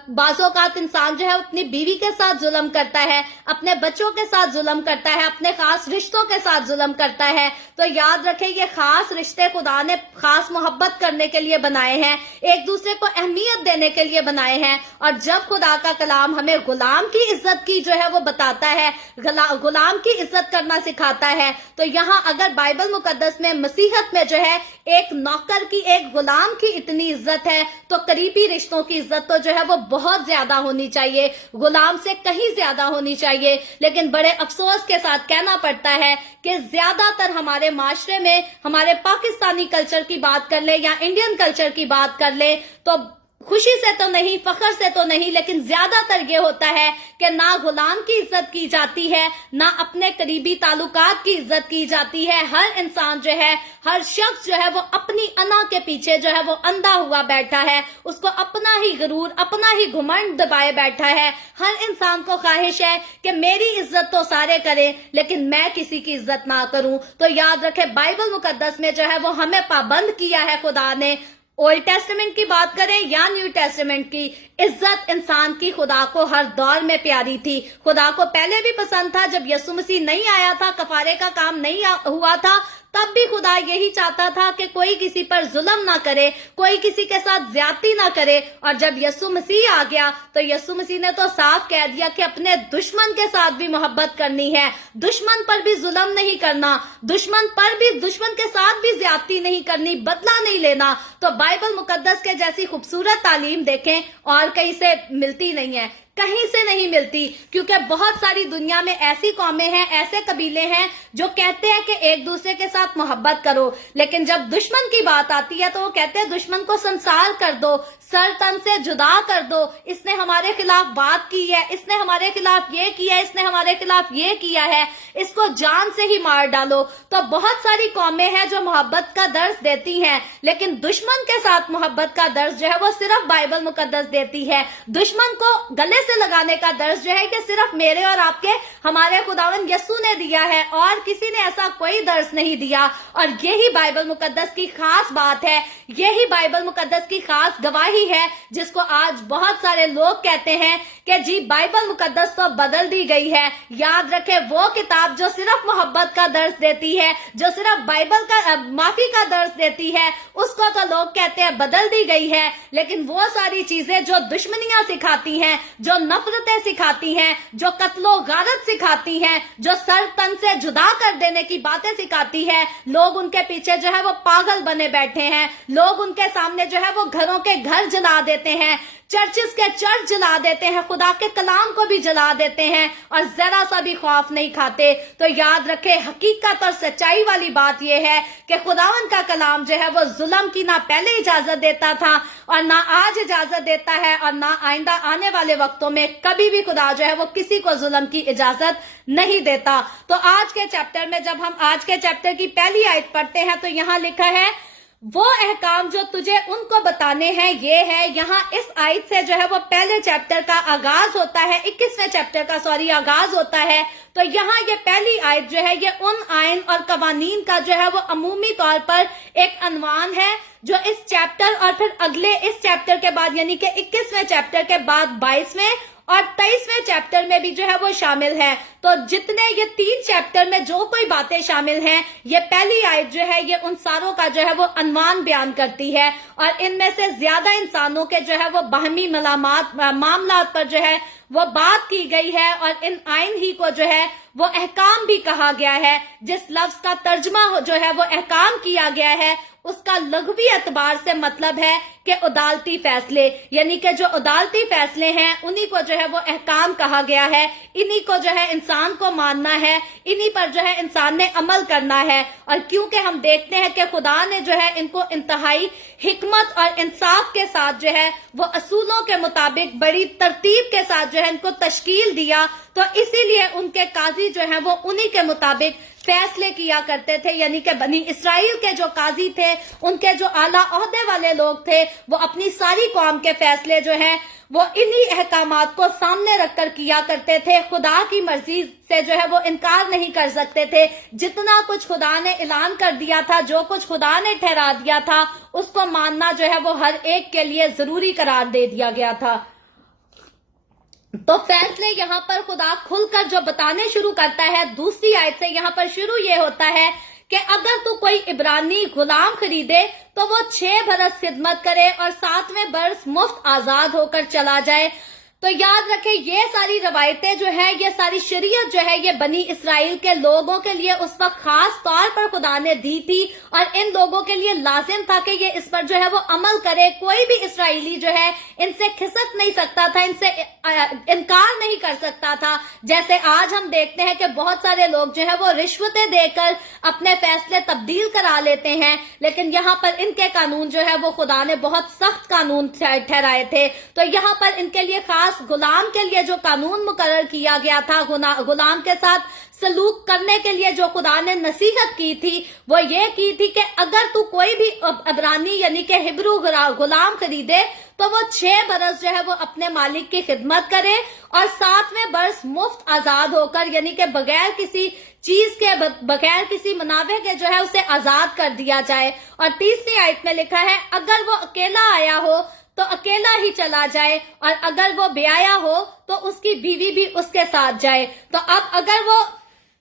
बाज़ोकात इंसान जो है अपनी बीवी के साथ जुल्म करता है, اپنے بچوں کے ساتھ ظلم کرتا ہے, اپنے خاص رشتوں کے ساتھ ظلم کرتا ہے, تو یاد رکھیں یہ خاص رشتے خدا نے خاص محبت کرنے کے لیے بنائے ہیں, ایک دوسرے کو اہمیت دینے کے لیے بنائے ہیں. اور جب خدا کا کلام ہمیں غلام کی عزت کی جو ہے وہ بتاتا ہے, غلام کی عزت کرنا سکھاتا ہے, تو یہاں اگر بائبل مقدس میں مسیحت میں جو ہے ایک نوکر کی, ایک غلام کی اتنی عزت ہے, تو قریبی رشتوں کی عزت تو جو ہے وہ بہت زیادہ ہونی چاہیے, غلام سے کہیں زیادہ ہونی چاہیے. لیکن بڑے افسوس کے ساتھ کہنا پڑتا ہے کہ زیادہ تر ہمارے معاشرے میں, ہمارے پاکستانی کلچر کی بات کر لیں یا انڈین کلچر کی بات کر لیں, تو خوشی سے تو نہیں, فخر سے تو نہیں, لیکن زیادہ تر یہ ہوتا ہے کہ نہ غلام کی عزت کی جاتی ہے, نہ اپنے قریبی تعلقات کی عزت کی جاتی ہے. ہر انسان جو ہے, ہر شخص جو ہے وہ اپنی انا کے پیچھے جو ہے وہ اندھا ہوا بیٹھا ہے, اس کو اپنا ہی غرور, اپنا ہی گھمنڈ دبائے بیٹھا ہے. ہر انسان کو خواہش ہے کہ میری عزت تو سارے کریں لیکن میں کسی کی عزت نہ کروں. تو یاد رکھے بائبل مقدس میں جو ہے وہ ہمیں پابند کیا ہے خدا نے, اولڈ ٹیسٹمنٹ کی بات کریں یا نیو ٹیسٹمنٹ کی, عزت انسان کی خدا کو ہر دور میں پیاری تھی. خدا کو پہلے بھی پسند تھا, جب یسوع مسیح نہیں آیا تھا, کفارے کا کام نہیں ہوا تھا, تب بھی خدا یہی چاہتا تھا کہ کوئی کسی پر ظلم نہ کرے, کوئی کسی کے ساتھ زیادتی نہ کرے. اور جب یسوع مسیح آ گیا تو یسوع مسیح نے تو صاف کہہ دیا کہ اپنے دشمن کے ساتھ بھی محبت کرنی ہے, دشمن پر بھی ظلم نہیں کرنا, دشمن کے ساتھ بھی زیادتی نہیں کرنی, بدلہ نہیں لینا. تو بائبل مقدس کے جیسی خوبصورت تعلیم دیکھیں اور کہیں سے ملتی نہیں ہے, کہیں سے نہیں ملتی. کیونکہ بہت ساری دنیا میں ایسی قومیں ہیں, ایسے قبیلے ہیں جو کہتے ہیں کہ ایک دوسرے کے ساتھ محبت کرو, لیکن جب دشمن کی بات آتی ہے تو وہ کہتے ہیں دشمن کو سنسار کر دو, سر تن سے جدا کر دو, اس نے ہمارے خلاف بات کی ہے, اس نے ہمارے خلاف یہ کیا ہے, اس نے ہمارے خلاف یہ کیا ہے, اس کو جان سے ہی مار ڈالو. تو بہت ساری قومیں ہیں جو محبت کا درس دیتی ہیں, لیکن دشمن کے ساتھ محبت کا درس جو ہے وہ صرف بائبل مقدس دیتی ہے. دشمن کو گلے سے لگانے کا درس جو ہے کہ صرف میرے اور آپ کے ہمارے خداوند یسوع نے دیا ہے, اور کسی نے ایسا کوئی درس نہیں دیا. اور یہی بائبل مقدس کی خاص بات ہے, یہی بائبل مقدس کی خاص گواہی ہے, جس کو آج بہت سارے لوگ کہتے ہیں کہ جی بائبل مقدس تو بدل دی گئی ہے. یاد رکھے وہ کتاب جو صرف محبت کا درس دیتی ہے, جو صرف بائبل کا معافی کا درس دیتی ہے, اس کو تو لوگ کہتے ہیں بدل دی گئی ہے. لیکن وہ ساری چیزیں جو دشمنیاں سکھاتی ہیں, جو نفرتیں سکھاتی ہیں, جو قتل و غارت سکھاتی ہیں, جو سر تن سے جدا کر دینے کی باتیں سکھاتی ہے, لوگ ان کے پیچھے جو ہے وہ پاگل بنے بیٹھے ہیں. لوگ ان کے سامنے جو ہے وہ گھروں کے گھر جلا دیتے ہیں, چرچز کے چرچ جلا دیتے ہیں, خدا کے کلام کو بھی جلا دیتے ہیں, اور ذرا سا بھی خوف نہیں کھاتے. تو یاد رکھے حقیقت اور سچائی والی بات یہ ہے کہ خداوند کا کلام جو ہے وہ ظلم کی نہ پہلے اجازت دیتا تھا, اور نہ آج اجازت دیتا ہے, اور نہ آئندہ آنے والے وقتوں میں کبھی بھی خدا جو ہے وہ کسی کو ظلم کی اجازت نہیں دیتا. تو آج کے چیپٹر میں جب ہم آج کے چیپٹر کی پہلی آیت پڑھتے ہیں تو یہاں لکھا ہے وہ احکام جو تجھے ان کو بتانے ہیں یہ ہے. یہاں اس آیت سے جو ہے وہ پہلے چیپٹر کا آغاز ہوتا ہے, 21ویں چیپٹر کا آغاز ہوتا ہے. تو یہاں یہ پہلی آیت جو ہے یہ ان آئین اور قوانین کا جو ہے وہ عمومی طور پر ایک عنوان ہے جو اس چیپٹر اور پھر اگلے اس چیپٹر کے بعد یعنی کہ 21ویں چیپٹر کے بعد 22ویں اور 23ویں چیپٹر میں بھی جو ہے وہ شامل ہے. تو جتنے یہ 3 چیپٹر میں جو کوئی باتیں شامل ہیں, یہ پہلی آیت جو ہے یہ ان ساروں کا جو ہے وہ عنوان بیان کرتی ہے, اور ان میں سے زیادہ انسانوں کے جو ہے وہ باہمی معاملات پر جو ہے وہ بات کی گئی ہے, اور ان آئین ہی کو جو ہے وہ احکام بھی کہا گیا ہے. جس لفظ کا ترجمہ جو ہے وہ احکام کیا گیا ہے اس کا لغوی اعتبار سے مطلب ہے کہ عدالتی فیصلے, یعنی کہ جو عدالتی فیصلے ہیں انہی کو جو ہے وہ احکام کہا گیا ہے, انہی کو جو ہے انسان کو ماننا ہے, انہی پر جو ہے انسان نے عمل کرنا ہے. اور کیونکہ ہم دیکھتے ہیں کہ خدا نے جو ہے ان کو انتہائی حکمت اور انصاف کے ساتھ جو ہے وہ اصولوں کے مطابق بڑی ترتیب کے ساتھ جو ہے ان کو تشکیل دیا, تو اسی لیے ان کے قاضی جو ہیں وہ انہی کے مطابق فیصلے کیا کرتے تھے. یعنی کہ بنی اسرائیل کے جو قاضی تھے, ان کے جو اعلیٰ عہدے والے لوگ تھے, وہ اپنی ساری قوم کے فیصلے جو ہیں وہ انہی احکامات کو سامنے رکھ کر کیا کرتے تھے. خدا کی مرضی سے جو ہے وہ انکار نہیں کر سکتے تھے. جتنا کچھ خدا نے اعلان کر دیا تھا, جو کچھ خدا نے ٹھہرا دیا تھا, اس کو ماننا جو ہے وہ ہر ایک کے لیے ضروری قرار دے دیا گیا تھا. तो फैसले यहाँ पर खुदा खुलकर जो बताने शुरू करता है, दूसरी आयत से यहाँ पर शुरू ये होता है कि अगर तू कोई इब्रानी गुलाम खरीदे तो वो 6 बरस खिदमत करे और 7वें बरस मुफ्त आजाद होकर चला जाए। तो याद रखें, ये सारी रवायतें जो है, ये सारी शरीयत जो है, ये बनी इसराइल के लोगों के लिए उस वक्त खास तौर पर खुदा ने दी थी और इन लोगों के लिए लाजिम था कि ये इस पर जो है वो अमल करे। कोई भी इसराइली जो है इनसे खिसक नहीं सकता था, इनसे इनकार नहीं कर सकता था। जैसे आज हम देखते हैं कि बहुत सारे लोग जो है वो रिश्वतें देकर अपने फैसले तब्दील करा लेते हैं, लेकिन यहाँ पर इनके कानून जो है वो खुदा ने बहुत सख्त कानून ठहराए थे। तो यहाँ पर इनके लिए खास गुलाम के लिए जो कानून मुकर्रर किया गया था, गुलाम के साथ सलूक करने के लिए जो खुदा ने नसीहत की थी, वो ये की थी कि अगर तू कोई भी इब्रानी यानी कि हिब्रू गुलाम खरीदे तो वो 6 बरस जो है वो अपने मालिक की खिदमत करे और 7वें बरस मुफ्त आजाद होकर, यानी कि बगैर किसी चीज के, बगैर किसी मुनाफे के जो है उसे आजाद कर दिया जाए। और 30वीं आयत में लिखा है, अगर वो अकेला आया हो तो अकेला ही चला जाए और अगर वो ब्याया हो तो उसकी बीवी भी उसके साथ जाए। तो अब अगर वो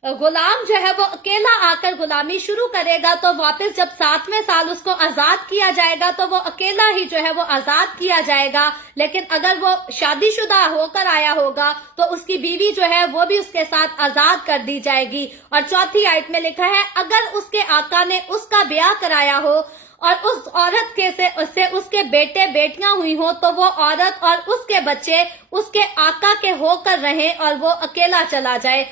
गुलाम जो है वो अकेला आकर गुलामी शुरू करेगा तो वापस जब 7वें साल उसको आजाद किया जाएगा तो वो अकेला ही जो है वो आजाद किया जाएगा। लेकिन अगर वो शादीशुदा होकर आया होगा तो उसकी बीवी जो है वो भी उसके साथ आजाद कर दी जाएगी। और 4थी आयत में लिखा है, अगर उसके आका ने उसका ब्याह कराया हो और उस औरत के से उससे उसके बेटे बेटियां हुई हो तो वो औरत और उसके बच्चे उसके आका के होकर रहें और वो अकेला चला जाए।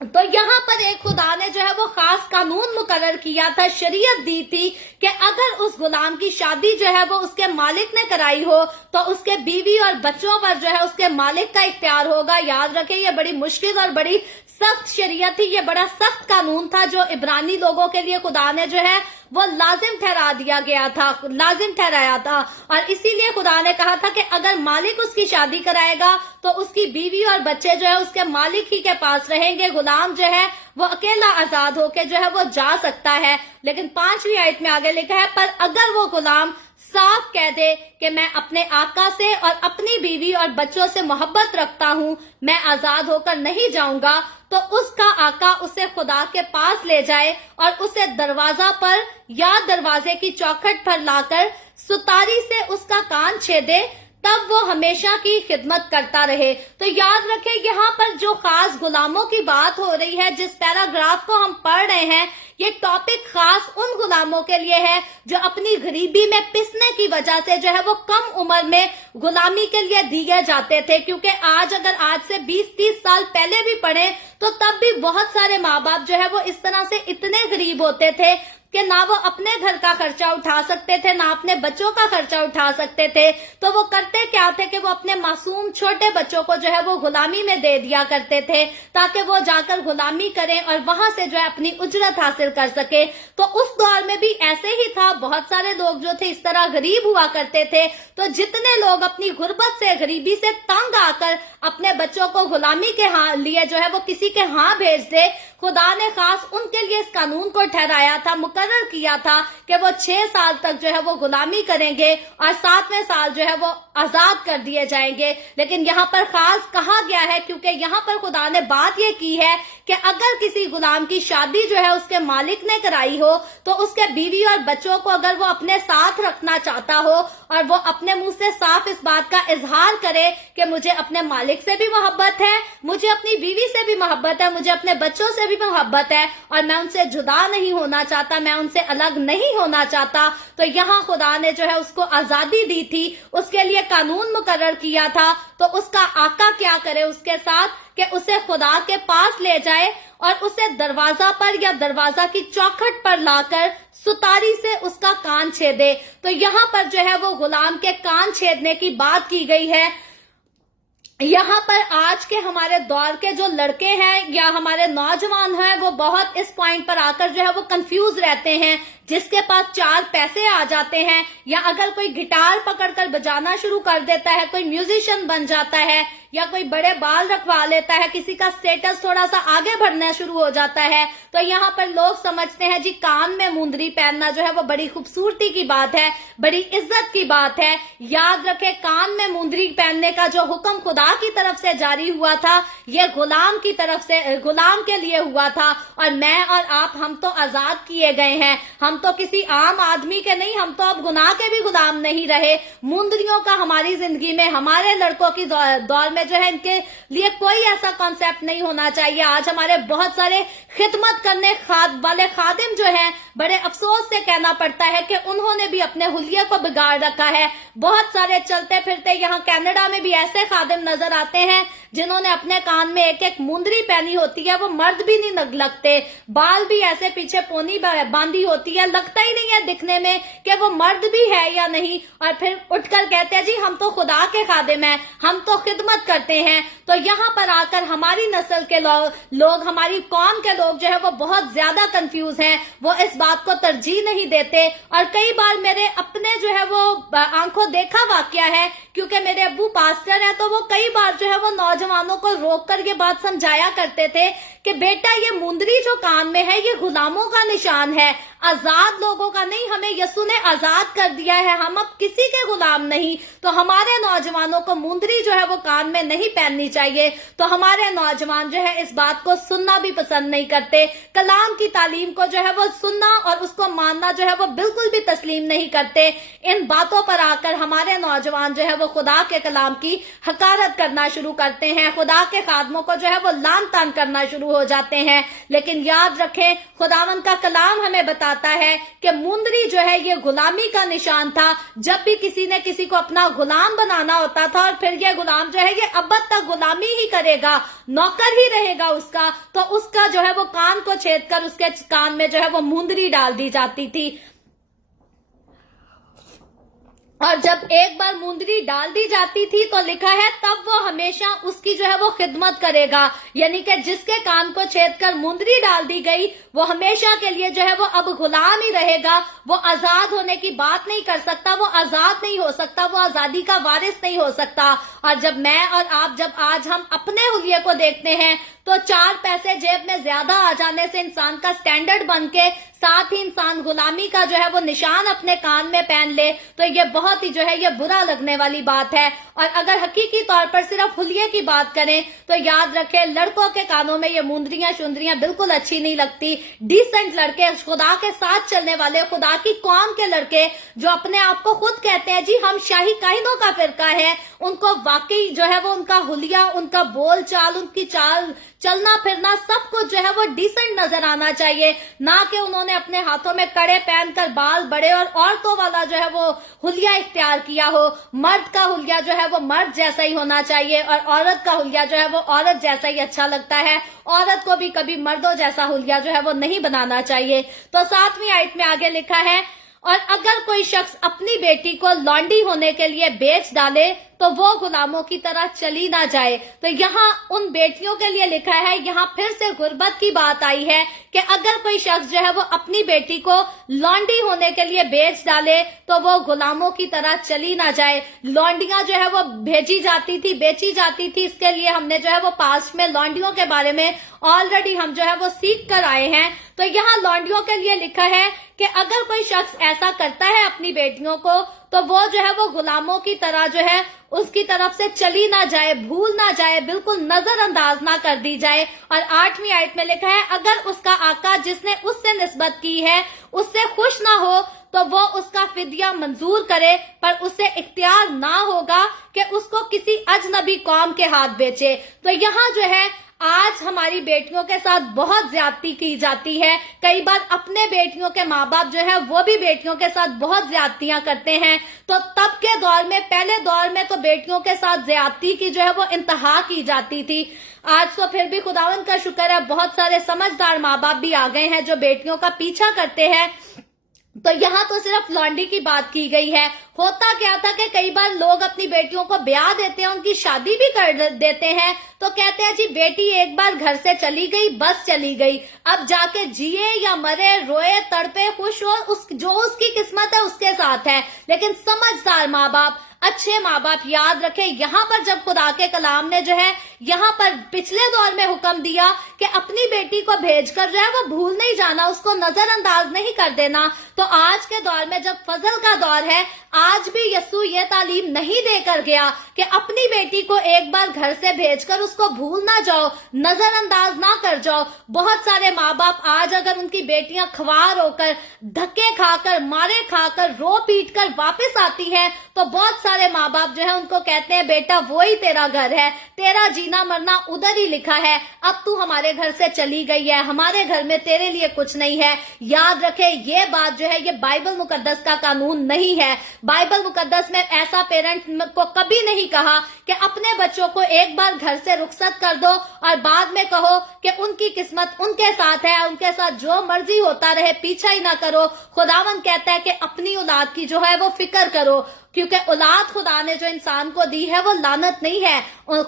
तो यहाँ पर एक खुदा ने जो है वो खास कानून मुकर्रर किया था, शरीयत दी थी कि अगर उस गुलाम की शादी जो है वो उसके मालिक ने कराई हो तो उसके बीवी और बच्चों पर जो है उसके मालिक का इख्तियार होगा। याद रखें, ये बड़ी मुश्किल और बड़ी सख्त शरीयत थी, ये बड़ा सख्त कानून था जो इब्रानी लोगों के लिए खुदा ने जो है वो लाजिम ठहरा दिया गया था, लाजिम ठहराया था। और इसीलिए खुदा ने कहा था कि अगर मालिक उसकी शादी कराएगा तो उसकी बीवी और बच्चे जो है उसके मालिक ही के पास रहेंगे, गुलाम जो है वो अकेला आजाद होके जो है वो जा सकता है। लेकिन 5वीं आयत में आगे लिखा है, पर अगर वो गुलाम साफ कह दे कि मैं अपने आका से और अपनी बीवी और बच्चों से मोहब्बत रखता हूँ, मैं आजाद होकर नहीं जाऊंगा, तो उसका आका उसे खुदा के पास ले जाए और उसे दरवाजा पर या दरवाजे की चौखट पर लाकर सुतारी से उसका कान छेदे, तब वो हमेशा की खिदमत करता रहे। तो याद रखें, यहाँ पर जो खास गुलामों की बात हो रही है, जिस पैराग्राफ को हम पढ़ रहे हैं, ये टॉपिक खास उन गुलामों के लिए है जो अपनी गरीबी में पिसने की वजह से जो है वो कम उम्र में गुलामी के लिए दिए जाते थे। क्योंकि आज से 20-30 साल पहले भी पढ़े तो तब भी बहुत सारे माँ बाप जो है वो इस तरह से इतने गरीब होते थे कि ना वो अपने घर का खर्चा उठा सकते थे, ना अपने बच्चों का खर्चा उठा सकते थे। तो वो करते क्या थे कि वो अपने मासूम छोटे बच्चों को जो है वो गुलामी में दे दिया करते थे ताकि वो जाकर गुलामी करें और वहां से जो है अपनी उजरत हासिल कर सके। तो उस दौर में भी ऐसे ही था, बहुत सारे लोग जो थे इस तरह गरीब हुआ करते थे। तो जितने लोग अपनी गुर्बत से, गरीबी से तंग आकर अपने बच्चों को गुलामी के लिए जो है वो किसी के हाथ भेज दे, खुदा ने खास उनके लिए इस कानून को ठहराया था, मुकर्रर किया था कि वो 6 साल तक जो है वो गुलामी करेंगे और 7वें साल जो है वो आजाद कर दिए जाएंगे। लेकिन यहाँ पर खास कहा गया है क्योंकि यहाँ पर खुदा ने बात ये की है कि अगर किसी गुलाम की शादी जो है उसके मालिक ने कराई हो तो उसके बीवी और बच्चों को अगर वो अपने साथ रखना चाहता हो और वो अपने मुंह से साफ इस बात का इजहार करे कि मुझे अपने मालिक से भी मोहब्बत है, मुझे अपनी बीवी से भी मोहब्बत है, मुझे अपने बच्चों से भी मोहब्बत है और मैं उनसे जुदा नहीं होना चाहता, मैं उनसे अलग नहीं होना चाहता, तो यहाँ खुदा ने जो है उसको आजादी दी थी, उसके लिए कानून मुकर्रर किया था। तो उसका आका क्या करे उसके साथ कि उसे खुदा के पास ले जाए और उसे दरवाजा पर या दरवाजा की चौखट पर लाकर सुतारी से उसका कान छेदे। तो यहाँ पर जो है वो गुलाम के कान छेदने की बात की गई है। यहाँ पर आज के हमारे दौर के जो लड़के हैं या हमारे नौजवान हैं वो बहुत इस पॉइंट पर आकर जो है वो कंफ्यूज रहते हैं। जिसके पास 4 पैसे आ जाते हैं या अगर कोई गिटार पकड़कर बजाना शुरू कर देता है, कोई म्यूजिशियन बन जाता है या कोई बड़े बाल रखवा लेता है, किसी का स्टेटस थोड़ा सा आगे बढ़ना शुरू हो जाता है, तो यहाँ पर लोग समझते हैं जी कान में मुंदरी पहनना जो है वो बड़ी खूबसूरती की बात है, बड़ी इज्जत की बात है। याद रखें, कान में मुंदरी पहनने का जो हुक्म खुदा की तरफ से जारी हुआ था, ये गुलाम की तरफ से, गुलाम के लिए हुआ था। और मैं और आप, हम तो आजाद किए गए हैं, हम तो किसी आम आदमी के नहीं, हम तो अब गुनाह के भी गुलाम नहीं रहे। मुंदरियों का हमारी जिंदगी में, हमारे लड़कों की दौर में जो है, इनके लिए कोई ऐसा कॉन्सेप्ट नहीं होना चाहिए। आज हमारे बहुत सारे खिदमत करने वाले खादिम जो हैं, बड़े अफसोस से कहना पड़ता है कि उन्होंने भी अपने हुलिये को बिगाड़ रखा है। बहुत सारे चलते फिरते यहाँ कनाडा में भी ऐसे खादिम नजर आते हैं जिन्होंने अपने कान में एक एक मुंदरी पहनी होती है, वो मर्द भी नहीं लगते, बाल भी ऐसे पीछे पोनी बांधी होती है, लगता ही नहीं है दिखने में कि वो मर्द भी है या नहीं। और फिर उठकर कहते हैं जी हम तो खुदा के खादिम हैं, हम तो खिदमत करते हैं। तो यहाँ पर आकर हमारी नस्ल के लोग, हमारी कौम के लोग जो है वो बहुत ज्यादा कंफ्यूज हैं, वो इस बात को तरजीह नहीं देते। और कई बार मेरे अपने जो है वो आंखों देखा वाकया है, क्योंकि मेरे अब्बू पास्टर हैं, तो वो कई बार जो है वो नौजवानों को रोक कर ये बात समझाया करते थे कि बेटा ये मुंदरी जो कान में है ये गुलामों का निशान है, आजाद लोगों का नहीं। हमें यीशु ने आजाद कर दिया है, हम अब किसी के गुलाम नहीं। तो हमारे नौजवानों को मुंदरी जो है वो कान में नहीं पहननी चाहिए। तो हमारे नौजवान जो है इस बात को सुनना भी पसंद नहीं करते, कलाम की तालीम को जो है वो सुनना और उसको मानना जो है वो बिल्कुल भी तस्लीम नहीं करते। इन बातों पर आकर हमारे नौजवान जो है वो खुदा के कलाम की हकारत करना शुरू करते हैं, खुदा के खादमों को जो है वो लान तान करना शुरू हो जाते हैं। लेकिन याद रखें, खुदावन का कलाम हमें बताता है कि मुंदरी जो है ये गुलामी का निशान था। जब भी किसी ने किसी को अपना गुलाम बनाना होता था, और फिर ये गुलाम जो है ये अब तक गुलामी ही करेगा, नौकर ही रहेगा उसका, तो उसका जो है वो कान को छेद कर उसके कान में जो है वो मुंदरी डाल दी जाती थी। और जब एक बार मुंदरी डाल दी जाती थी तो लिखा है तब वो हमेशा उसकी जो है वो खिदमत करेगा। यानी कि जिसके कान को छेद कर मुंदरी डाल दी गई वो हमेशा के लिए जो है वो अब गुलाम ही रहेगा, वो आजाद होने की बात नहीं कर सकता, वो आजाद नहीं हो सकता, वो आजादी का वारिस नहीं हो सकता। और जब मैं और आप, जब आज हम अपने हुलिये को देखते हैं तो 4 पैसे जेब में ज्यादा आ जाने से इंसान का स्टैंडर्ड बन के साथ ही इंसान गुलामी का जो है वो निशान अपने कान में पहन ले, तो ये बहुत ही जो है ये बुरा लगने वाली बात है। और अगर हकीकी तौर पर सिर्फ हुलिये की बात करें तो याद रखें, लड़कों के कानों में ये मुंदरियां शुंदरियां बिल्कुल अच्छी नहीं लगती। डिसेंट लड़के, खुदा के साथ चलने वाले, खुदा की कौम के लड़के जो अपने आप को खुद कहते हैं जी हम शाही कायनों का फिरका है, उनको वाकई जो है वो उनका हुलिया, उनका बोल चाल, उनकी चाल चलना फिरना सब कुछ जो है वो डिसेंट नजर आना चाहिए, ना कि उन्होंने अपने हाथों में कड़े पहनकर बाल बड़े और औरतों वाला जो है वो हुलिया इख्तियार किया हो। मर्द का हुलिया जो है वो मर्द जैसा ही होना चाहिए और औरत का हुलिया जो है वो औरत जैसा ही अच्छा लगता है। औरत को भी कभी मर्दों जैसा हुलिया जो है वो नहीं बनाना चाहिए। तो 7वीं आयत में आगे लिखा है, और अगर कोई शख्स अपनी बेटी को लौंडी होने के लिए बेच डाले तो वो गुलामों की तरह चली ना जाए। तो यहाँ उन बेटियों के लिए लिखा है, यहाँ फिर से गुर्बत की बात आई है कि अगर कोई शख्स जो है वो अपनी बेटी को लौंडी होने के लिए बेच डाले तो वो गुलामों की तरह चली ना जाए। लौंडियां जो है वो भेजी जाती थी, बेची जाती थी, इसके लिए हमने जो है वो पास्ट में लौंडियों के बारे में ऑलरेडी हम जो है वो सीख कर आए हैं। तो यहाँ लौंडियों के लिए लिखा है कि अगर कोई शख्स ऐसा करता है अपनी बेटियों को तो वो जो है वो गुलामों की तरह जो है उसकी तरफ से चली ना जाए, भूल ना जाए, बिल्कुल नजरअंदाज ना कर दी जाए। और 8वीं आयत में लिखा है, अगर उसका आका जिसने उससे निस्बत की है उससे खुश ना हो तो वो उसका फिदिया मंजूर करे, पर उसे इख्तियार ना होगा कि उसको किसी अजनबी कौम के हाथ बेचे। तो यहाँ जो है आज हमारी बेटियों के साथ बहुत ज्यादती की जाती है। कई बार अपने बेटियों के माँ बाप जो है वो भी बेटियों के साथ बहुत ज्यादतियां करते हैं। तो तब के दौर में, पहले दौर में तो बेटियों के साथ ज्यादती की जो है वो इंतहा की जाती थी। आज तो फिर भी खुदावन का शुक्र है बहुत सारे समझदार माँ बाप भी आ गए हैं जो बेटियों का पीछा करते हैं। तो यहाँ तो सिर्फ लौंडी की बात की गई है। होता क्या था कि कई बार लोग अपनी बेटियों को ब्याह देते हैं, उनकी शादी भी कर देते हैं, तो कहते हैं जी बेटी एक बार घर से चली गई, बस चली गई, अब जाके जिए या मरे, रोए तड़पे खुश हो, जो उसकी किस्मत है उसके साथ है। लेकिन समझदार माँ बाप اچھے ماں باپ یاد رکھیں، یہاں پر جب خدا کے کلام نے جو ہے یہاں پر پچھلے دور میں حکم دیا کہ اپنی بیٹی کو بھیج کر جو ہے وہ بھول نہیں جانا، اس کو نظر انداز نہیں کر دینا، تو آج کے دور میں جب فضل کا دور ہے، آج بھی یسوع یہ تعلیم نہیں دے کر گیا کہ اپنی بیٹی کو ایک بار گھر سے بھیج کر اس کو بھول نہ جاؤ، نظر انداز نہ کر جاؤ۔ بہت سارے ماں باپ آج اگر ان کی بیٹیاں خوار ہو کر، دھکے کھا کر، مارے کھا کر، رو پیٹ کر واپس آتی ہے تو بہت سارے ماں باپ جو ہے ان کو کہتے ہیں بیٹا وہی تیرا گھر ہے، تیرا جینا مرنا ادھر ہی لکھا ہے، اب تو ہمارے گھر سے چلی گئی ہے، ہمارے گھر میں تیرے لیے کچھ نہیں ہے۔ یاد رکھے یہ بات جو ہے یہ بائبل مقدس کا قانون نہیں ہے۔ بائبل مقدس میں ایسا پیرنٹ کو کبھی نہیں کہا کہ اپنے بچوں کو ایک بار گھر سے رخصت کر دو اور بعد میں کہو کہ ان کی قسمت ان کے ساتھ ہے، ان کے ساتھ جو مرضی ہوتا رہے، پیچھا ہی نہ کرو۔ خداوند کہتا ہے کہ اپنی اولاد کی جو ہے وہ فکر کرو، کیونکہ اولاد خدا نے جو انسان کو دی ہے وہ لعنت نہیں ہے،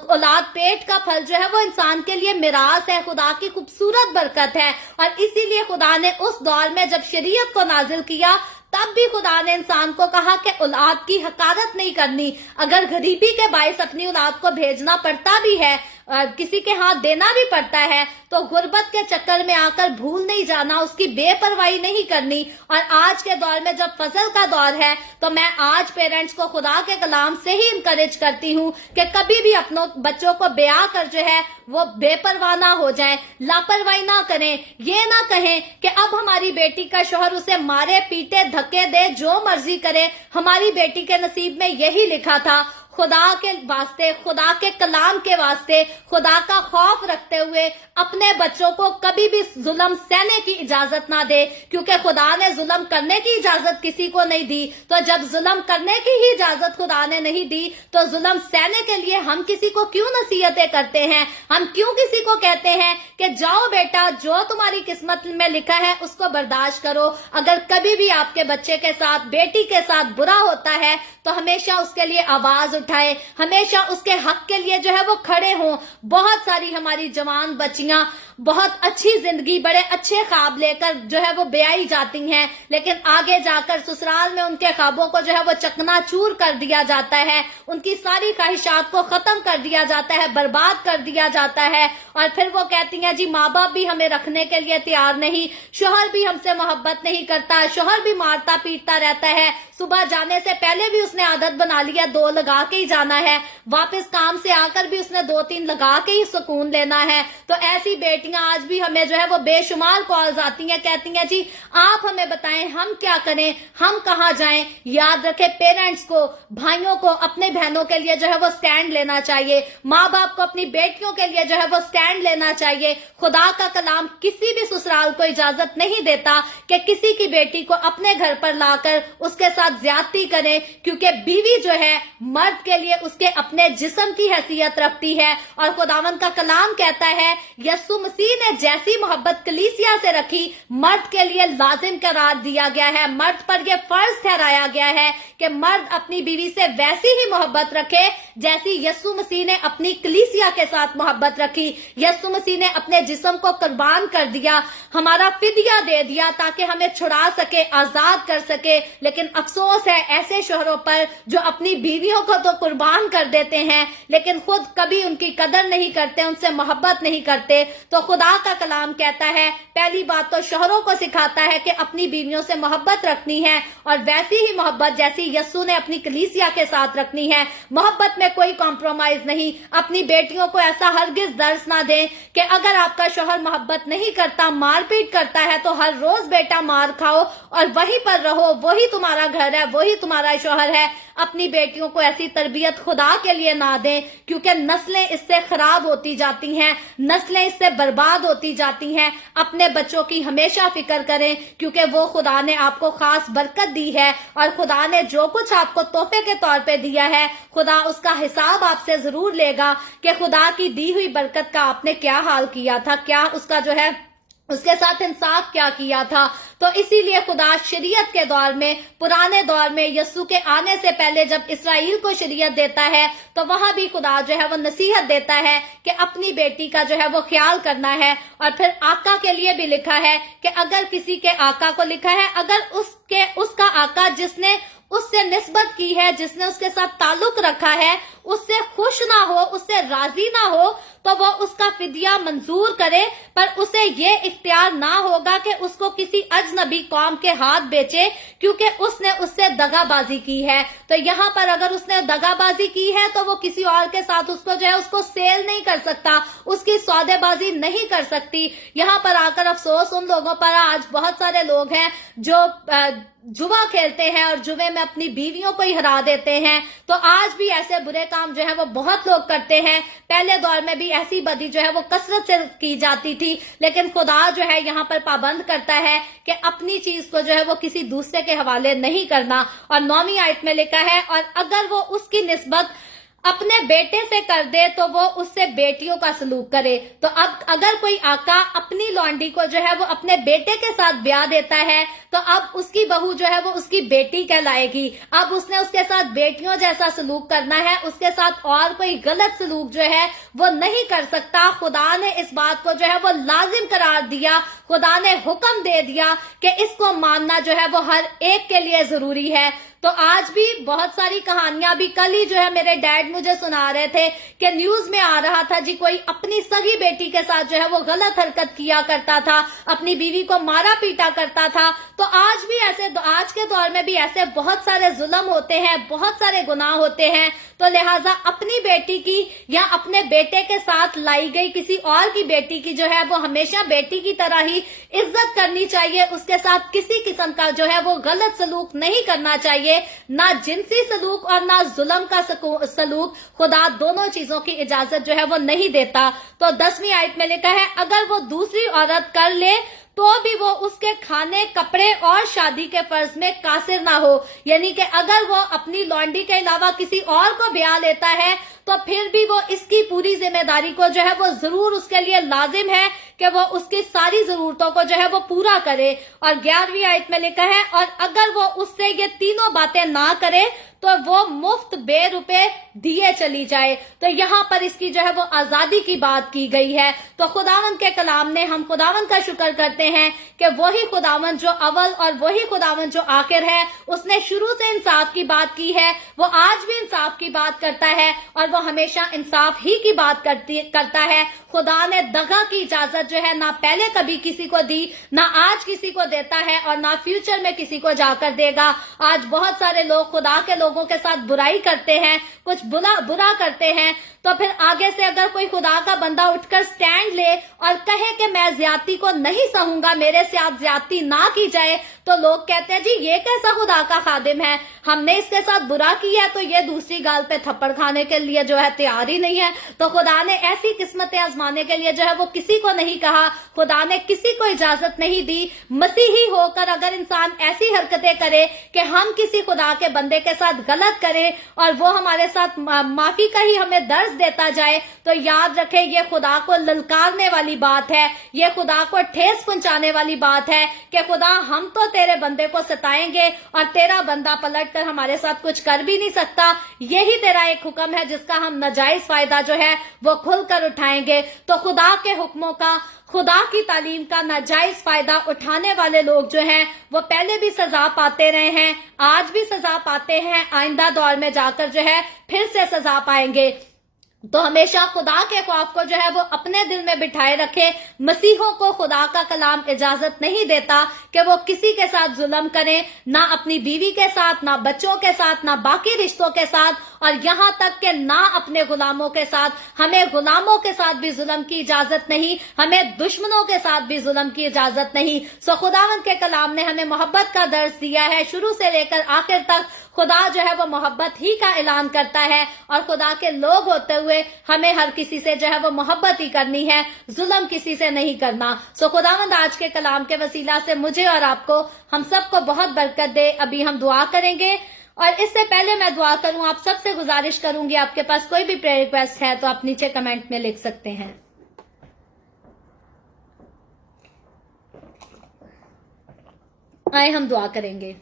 اولاد پیٹ کا پھل جو ہے وہ انسان کے لیے میراث ہے، خدا کی خوبصورت برکت ہے۔ اور اسی لیے خدا نے اس دور میں جب شریعت کو نازل کیا تب بھی خدا نے انسان کو کہا کہ اولاد کی حقارت نہیں کرنی، اگر غریبی کے باعث اپنی اولاد کو بھیجنا پڑتا بھی ہے، کسی کے ہاتھ دینا بھی پڑتا ہے، تو غربت کے چکر میں آ کر بھول نہیں جانا، اس کی بے پرواہی نہیں کرنی۔ اور آج کے دور میں جب فضل کا دور ہے تو میں آج پیرنٹس کو خدا کے کلام سے ہی انکریج کرتی ہوں کہ کبھی بھی اپنوں بچوں کو بیاہ کر جو ہے وہ بے پرواہ نہ ہو جائیں، لاپرواہی نہ کریں، یہ نہ کہیں کہ اب ہماری بیٹی کا شوہر اسے مارے پیٹے دھکے دے جو مرضی کرے، ہماری بیٹی کے نصیب میں یہی لکھا تھا۔ خدا کے واسطے، خدا کے کلام کے واسطے، خدا کا خوف رکھتے ہوئے اپنے بچوں کو کبھی بھی ظلم سہنے کی اجازت نہ دے، کیونکہ خدا نے ظلم کرنے کی اجازت کسی کو نہیں دی، تو جب ظلم کرنے کی ہی اجازت خدا نے نہیں دی تو ظلم سہنے کے لیے ہم کسی کو کیوں نصیحتیں کرتے ہیں؟ ہم کیوں کسی کو کہتے ہیں کہ جاؤ بیٹا جو تمہاری قسمت میں لکھا ہے اس کو برداشت کرو؟ اگر کبھی بھی آپ کے بچے کے ساتھ، بیٹی کے ساتھ برا ہوتا ہے تو ہمیشہ اس کے لیے آواز اٹھائے، ہمیشہ اس کے حق کے لیے جو ہے وہ کھڑے ہوں۔ بہت ساری ہماری جوان بچیاں بہت اچھی زندگی، بڑے اچھے خواب لے کر جو ہے وہ بیائی جاتی ہیں، لیکن آگے جا کر سسرال میں ان کے خوابوں کو جو ہے وہ چکنا چور کر دیا جاتا ہے، ان کی ساری خواہشات کو ختم کر دیا جاتا ہے، برباد کر دیا جاتا ہے، اور پھر وہ کہتی ہیں جی ماں باپ بھی ہمیں رکھنے کے لیے تیار نہیں، شوہر بھی ہم سے محبت نہیں کرتا، شوہر بھی مارتا پیٹتا رہتا ہے، صبح جانے سے پہلے بھی اس نے عادت بنا لیا 2 لگا کے ہی جانا ہے، واپس کام سے آ کر بھی اس نے 2-3 لگا کے ہی سکون لینا ہے۔ تو ایسی بیٹیاں آج بھی ہمیں جو ہے وہ بے شمار کالز آتی ہیں، کہتی ہیں جی آپ ہمیں بتائیں ہم کیا کریں، ہم کہاں جائیں؟ یاد رکھیں پیرنٹس کو، بھائیوں کو اپنے بہنوں کے لیے جو ہے وہ سٹینڈ لینا چاہیے، ماں باپ کو اپنی بیٹیوں کے لیے جو ہے وہ سٹینڈ لینا چاہیے۔ خدا کا کلام کسی بھی سسرال کو اجازت نہیں دیتا کہ کسی کی بیٹی کو اپنے گھر پر لا کر اس کے ساتھ زیادتی کرے، کیونکہ بیوی جو ہے مرد کے لیے اس کے اپنے جسم کی حیثیت رکھتی ہے، اور خداوند کا کلام کہتا ہے یسوع مسیح نے جیسی محبت کلیسیا سے رکھی مرد کے لیے لازم قرار دیا گیا ہے، مرد پر یہ فرض ٹھہرایا گیا ہے کہ مرد اپنی بیوی سے ویسی ہی محبت رکھے جیسی یسوع مسیح نے اپنی کلیسیا کے ساتھ محبت رکھی۔ یسوع مسیح نے اپنے جسم کو قربان کر دیا، ہمارا فدیہ دے دیا تاکہ ہمیں چھڑا سکے، آزاد کر سکے، لیکن افسوس ہے ایسے شوہروں پر جو اپنی بیویوں کو تو قربان کر دیتے ہیں لیکن خود کبھی ان کی قدر نہیں کرتے، ان سے محبت نہیں کرتے۔ تو خدا کا کلام کہتا ہے پہلی بات تو شوہروں کو سکھاتا ہے کہ اپنی بیویوں سے محبت رکھنی ہے، اور ویسی ہی محبت جیسی یسوع نے اپنی کلیسیا کے ساتھ رکھنی ہے، محبت میں کوئی کمپرومائز نہیں۔ اپنی بیٹیوں کو ایسا ہرگز درس نہ دیں کہ اگر آپ کا شوہر محبت نہیں کرتا، مار پیٹ کرتا ہے تو ہر روز بیٹا مار کھاؤ اور وہیں پر رہو، وہی تمہارا گھر ہے، وہی تمہارا شوہر ہے۔ اپنی بیٹیوں کو ایسی تربیت خدا کے لیے نہ دیں، کیونکہ نسلیں اس سے خراب ہوتی جاتی ہیں، نسلیں اس سے برباد ہوتی جاتی ہیں۔ اپنے بچوں کی ہمیشہ فکر کریں، کیونکہ وہ خدا نے آپ کو خاص برکت دی ہے، اور خدا نے جو کچھ آپ کو تحفے کے طور پہ دیا ہے خدا اس کا حساب آپ سے ضرور لے گا کہ خدا کی دی ہوئی برکت کا آپ نے کیا حال کیا تھا، کیا اس کا جو ہے اس کے ساتھ انصاف کیا کیا تھا۔ تو اسی لیے خدا شریعت کے دور میں، پرانے دور میں، یسوع کے آنے سے پہلے جب اسرائیل کو شریعت دیتا ہے تو وہاں بھی خدا جو ہے وہ نصیحت دیتا ہے کہ اپنی بیٹی کا جو ہے وہ خیال کرنا ہے، اور پھر آقا کے لیے بھی لکھا ہے کہ اگر کسی کے آقا کو لکھا ہے، اگر اس کا آقا جس نے उससे निस्बत की है, जिसने उसके साथ ताल्लुक रखा है, उससे खुश ना हो, उससे राजी ना हो, तो वो उसका फिदिया मंजूर करे, पर उसे ये इख्तियार ना होगा कि उसको किसी अजनबी कौम के हाथ बेचे, क्योंकि उसने उससे दगाबाजी की है। तो यहाँ पर अगर उसने दगाबाजी की है तो वो किसी और के साथ उसको जो है उसको सेल नहीं कर सकता, उसकी सौदेबाजी नहीं कर सकती। यहाँ पर आकर अफसोस उन लोगों पर, आज बहुत सारे लोग हैं जो जुआ खेलते हैं और जुए में अपनी बीवियों को ही हरा देते हैं। तो आज भी ऐसे बुरे काम जो है वो बहुत लोग करते हैं। पहले दौर में भी ऐसी बदी जो है वो कसरत से की जाती थी, लेकिन खुदा जो है यहाँ पर पाबंद करता है कि अपनी चीज को जो है वो किसी दूसरे के हवाले नहीं करना। और 9वीं आयत में लिखा है, और अगर वो उसकी निस्बत अपने बेटे से कर दे तो वो उससे बेटियों का सलूक करे। तो अब अगर कोई आका अपनी लौंडी को जो है वो अपने बेटे के साथ ब्याह देता है, तो अब उसकी बहू जो है वो उसकी बेटी कहलाएगी। अब उसने उसके साथ बेटियों जैसा सलूक करना है, उसके साथ और कोई गलत सलूक जो है वो नहीं कर सकता। खुदा ने इस बात को जो है वो लाजिम करार दिया, खुदा ने हुक्म दे दिया कि इसको मानना जो है वो हर एक के लिए जरूरी है। तो आज भी बहुत सारी कहानियां, भी कल ही जो है मेरे डैड मुझे सुना रहे थे कि न्यूज में आ रहा था जी, कोई अपनी सगी बेटी के साथ जो है वो गलत हरकत किया करता था, अपनी बीवी को मारा पीटा करता था। तो आज भी ऐसे, आज के दौर में भी ऐसे बहुत सारे जुल्म होते हैं, बहुत सारे गुनाह होते हैं। तो लिहाजा अपनी बेटी की या अपने बेटे के साथ लाई गई किसी और की बेटी की जो है वो हमेशा बेटी की तरह ही इज्जत करनी चाहिए, उसके साथ किसी किस्म का जो है वो गलत सलूक नहीं करना चाहिए, ना जिनसी सलूक और ना जुल्म का सलूक। खुदा दोनों चीजों की इजाजत जो है वो नहीं देता। तो 10वीं आयत में लिखा है, अगर वो दूसरी औरत कर ले तो भी वो उसके खाने, कपड़े और शादी के फर्ज में कासिर ना हो। यानी कि अगर वो अपनी लौंडी के अलावा किसी और को ब्याह लेता है तो फिर भी वो इसकी पूरी जिम्मेदारी को जो है वो जरूर उसके लिए लाजिम है कि वो उसकी सारी जरूरतों को जो है वो पूरा करे। और 11वीं आयत में लिखा है, और अगर वो उससे ये तीनों बातें ना करे तो वो मुफ्त बेरुपए दिए चली जाए। तो यहाँ पर इसकी जो है वो आजादी की बात की गई है। तो खुदावंद के कलाम ने, हम खुदावंद का शुक्र करते हैं कि वही खुदावंद जो अव्वल और वही खुदावंद जो आखिर है, उसने शुरू से इंसाफ की बात की है, वो आज भी इंसाफ की बात करता है और वो हमेशा इंसाफ ही की बात करता है। खुदा ने दगा की इजाजत जो है ना पहले कभी किसी को दी, ना आज किसी को देता है और ना फ्यूचर में किसी को जाकर देगा। आज बहुत सारे लोग खुदा के लोगों के साथ बुराई करते हैं, कुछ बुरा करते हैं, तो फिर आगे से अगर कोई खुदा का बंदा उठकर स्टैंड ले और कहे कि मैं ज्यादती को नहीं सहूंगा, मेरे से आप ज्यादती ना की जाए, तो लोग कहते हैं जी ये कैसा खुदा का खादिम है, हमने इसके साथ बुरा किया तो ये दूसरी गाल पे थप्पड़ खाने के लिए जो है तैयार ही नहीं है। तो खुदा ने ऐसी किस्मतें आजमाने के लिए जो है वो किसी को नहीं कहा, खुदा ने किसी को इजाजत नहीं दी। मसीही होकर अगर इंसान ऐसी हरकतें करे कि हम किसी खुदा के बंदे के साथ गलत करें और वो हमारे साथ माफी का ही हमें दर्ज देता जाए, तो याद रखें ये खुदा को ललकारने वाली बात है, ये खुदा को ठेस पहुंचाने वाली बात है कि खुदा हम तो तेरे बंदे को सताएंगे और तेरा बंदा पलट कर हमारे साथ कुछ कर भी नहीं सकता। यही तेरा एक हुक्म है जिसका हम नाजायज फायदा जो है वो खुलकर उठाएंगे। तो खुदा के हुक्मों का, खुदा की तालीम का नाजायज फायदा उठाने वाले लोग जो हैं वो पहले भी सजा पाते रहे हैं, आज भी सजा पाते हैं, आइंदा दौर में जाकर जो है फिर से सजा पाएंगे। तो हमेशा खुदा के खौफ को जो है वो अपने दिल में बिठाए रखे। मसीहों को खुदा का कलाम इजाजत नहीं देता कि वो किसी के साथ जुल्म करें, ना अपनी बीवी के साथ, ना बच्चों के साथ, ना बाकी रिश्तों के साथ, और यहाँ तक कि ना अपने गुलामों के साथ। हमें गुलामों के साथ भी जुल्म की इजाजत नहीं, हमें दुश्मनों के साथ भी जुल्म की इजाजत नहीं। सो खुदावंद के कलाम ने हमें मोहब्बत का दर्ज दिया है, शुरू से लेकर आखिर तक खुदा जो है वो मोहब्बत ही का ऐलान करता है, और खुदा के लोग होते हुए हमें हर किसी से जो है वो मोहब्बत ही करनी है, जुल्म किसी से नहीं करना। सो खुदावंद आज के कलाम के वसीला से मुझे और आपको, हम सबको बहुत बरकत दे। अभी हम दुआ करेंगे, और इससे पहले मैं दुआ करूं, आप सबसे गुजारिश करूंगी, आपके पास कोई भी प्रेयर रिक्वेस्ट है तो आप नीचे कमेंट में लिख सकते हैं। आए हम दुआ करेंगे।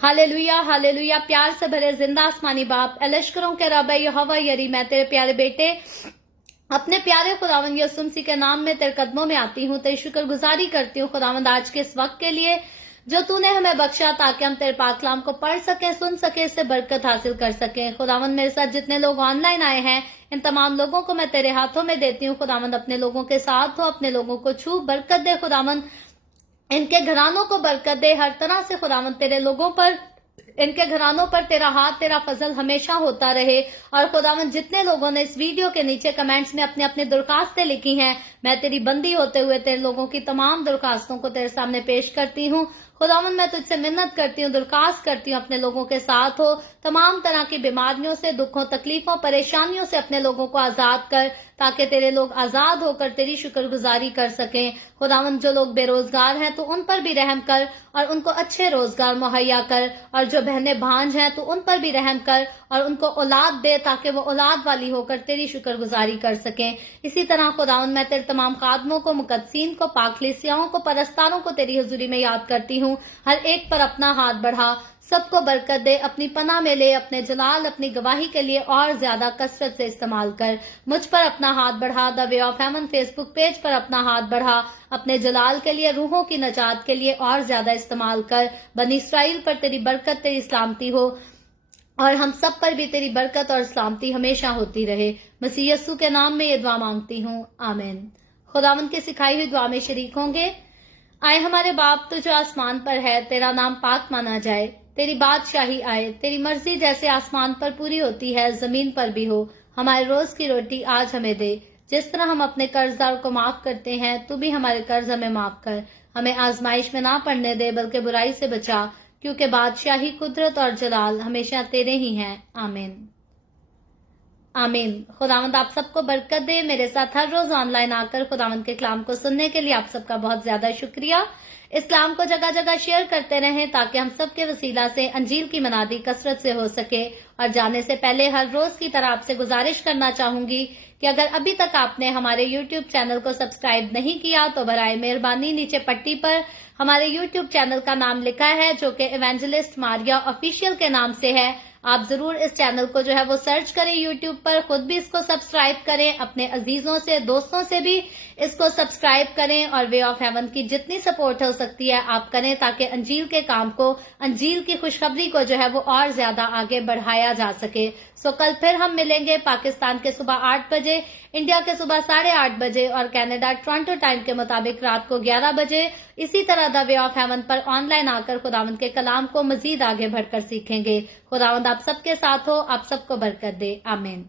Hallelujah, hallelujah. प्यार से भरे जिंदा आसमानी बाप, लश्करों के रब यहोवा यरी, मैं तेरे प्यारे बेटे अपने प्यारे खुदावंद यीशु मसीह के नाम में तेरे कदमों में आती हूँ, तेरी शुक्रगुजारी करती हूँ खुदावंद आज के इस वक्त के लिए। जो तूने हमें बख्शा ताकि हम तेरे पाक कलाम को पढ़ सकें, सुन सकें, इससे बरकत हासिल कर सकें। खुदावंद मेरे साथ जितने लोग ऑनलाइन आए हैं, इन तमाम लोगों को मैं तेरे हाथों में देती हूँ। खुदावंद अपने लोगों के साथ हो, अपने लोगों को छू, बरकत दे। खुदावंद इनके घरानों को बरकत दे हर तरह से। खुदावंद तेरे लोगों पर, इनके घरानों पर तेरा हाथ, तेरा फजल हमेशा होता रहे। और खुदावंद जितने लोगों ने इस वीडियो के नीचे कमेंट्स में अपनी अपनी दरखास्तें लिखी हैं, मैं तेरी बंदी होते हुए तेरे लोगों की तमाम दरखास्तों को तेरे सामने पेश करती हूँ। खुदावंद मैं तुझसे मिन्नत करती हूँ, दरखास्त करती हूँ, अपने लोगों के साथ हो। तमाम तरह की बीमारियों से, दुखों, तकलीफों, परेशानियों से अपने लोगों को आजाद कर, ताकि तेरे लोग आजाद होकर तेरी शुक्रगुजारी कर सकें। खुदावंद जो लोग बेरोजगार हैं तो उन पर भी रहम कर और उनको अच्छे रोजगार मुहैया कर। और जो बहनें भांज हैं तो उन पर भी रहम कर और उनको औलाद दे, ताकि वो औलाद वाली होकर तेरी शुक्रगुजारी कर सकें। इसी तरह खुदावंद मैं तेरे तमाम खादमों को, मुकद्दसीन को, पाकलीसियाओं को, परस्तारों को तेरी हुजूरी में याद करती हूँ। हर एक पर अपना हाथ बढ़ा, सबको बरकत दे, अपनी पनाह में ले, अपने जलाल, अपनी गवाही के लिए और ज्यादा कसरत से इस्तेमाल कर। मुझ पर अपना हाथ बढ़ा, the way of haven Facebook page पर अपना हाथ बढ़ा, अपने जलाल के लिए, रूहों की नजात के लिए और ज्यादा इस्तेमाल कर। बनी इस्राइल पर तेरी बरकत, तेरी सलामती हो और हम सब पर भी तेरी बरकत और सलामती हमेशा होती रहे। मसीह यस्सु के नाम में ये दुआ मांगती हूँ, आमीन। खुदावंद की सिखाई हुई दुआ में शरीक होंगे। आए हमारे बाप, तू जो आसमान पर है, तेरा नाम पाक माना जाए, तेरी बादशाही आए, तेरी मर्जी जैसे आसमान पर पूरी होती है जमीन पर भी हो। हमारे रोज की रोटी आज हमें दे, जिस तरह हम अपने कर्जदार को माफ करते हैं, तू भी हमारे कर्ज हमें माफ कर। हमें आजमाइश में ना पड़ने दे, बल्कि बुराई से बचा, क्योंकि बादशाही, कुदरत और जलाल हमेशा तेरे ही हैं, आमीन। आमीन। खुदावंद आप सबको बरकत दे। मेरे साथ हर रोज ऑनलाइन आकर खुदावंद के कलाम को सुनने के लिए आप सबका बहुत ज्यादा शुक्रिया। इस कलाम को जगह जगह शेयर करते रहें, ताकि हम सब के वसीला से अंजील की मनादी कसरत से हो सके। और जाने से पहले हर रोज की तरह आपसे गुजारिश करना चाहूंगी कि अगर अभी तक आपने हमारे YouTube चैनल को सब्सक्राइब नहीं किया तो बराए मेहरबानी नीचे पट्टी पर हमारे YouTube चैनल का नाम लिखा है, जो कि इवेंजलिस्ट मारिया ऑफिशियल के नाम से है। आप जरूर इस चैनल को जो है वो सर्च करें YouTube पर, खुद भी इसको सब्सक्राइब करें, अपने अजीजों से, दोस्तों से भी इसको सब्सक्राइब करें। और वे ऑफ हेवन की जितनी सपोर्ट हो सकती है आप करें, ताकि अंजील के काम को, अंजील की खुशखबरी को जो है वो और ज्यादा आगे बढ़ाया जा सके। सो कल फिर हम मिलेंगे पाकिस्तान के सुबह 8 बजे, इंडिया के सुबह 8:30 बजे और कनाडा टोरंटो टाइम के मुताबिक रात को 11 बजे। इसी तरह द वे ऑफ हेवन पर ऑनलाइन आकर खुदावंद के कलाम को मजीद आगे बढ़कर सीखेंगे। खुदावंद आप सबके साथ हो, आप सबको बरकत दे, आमीन।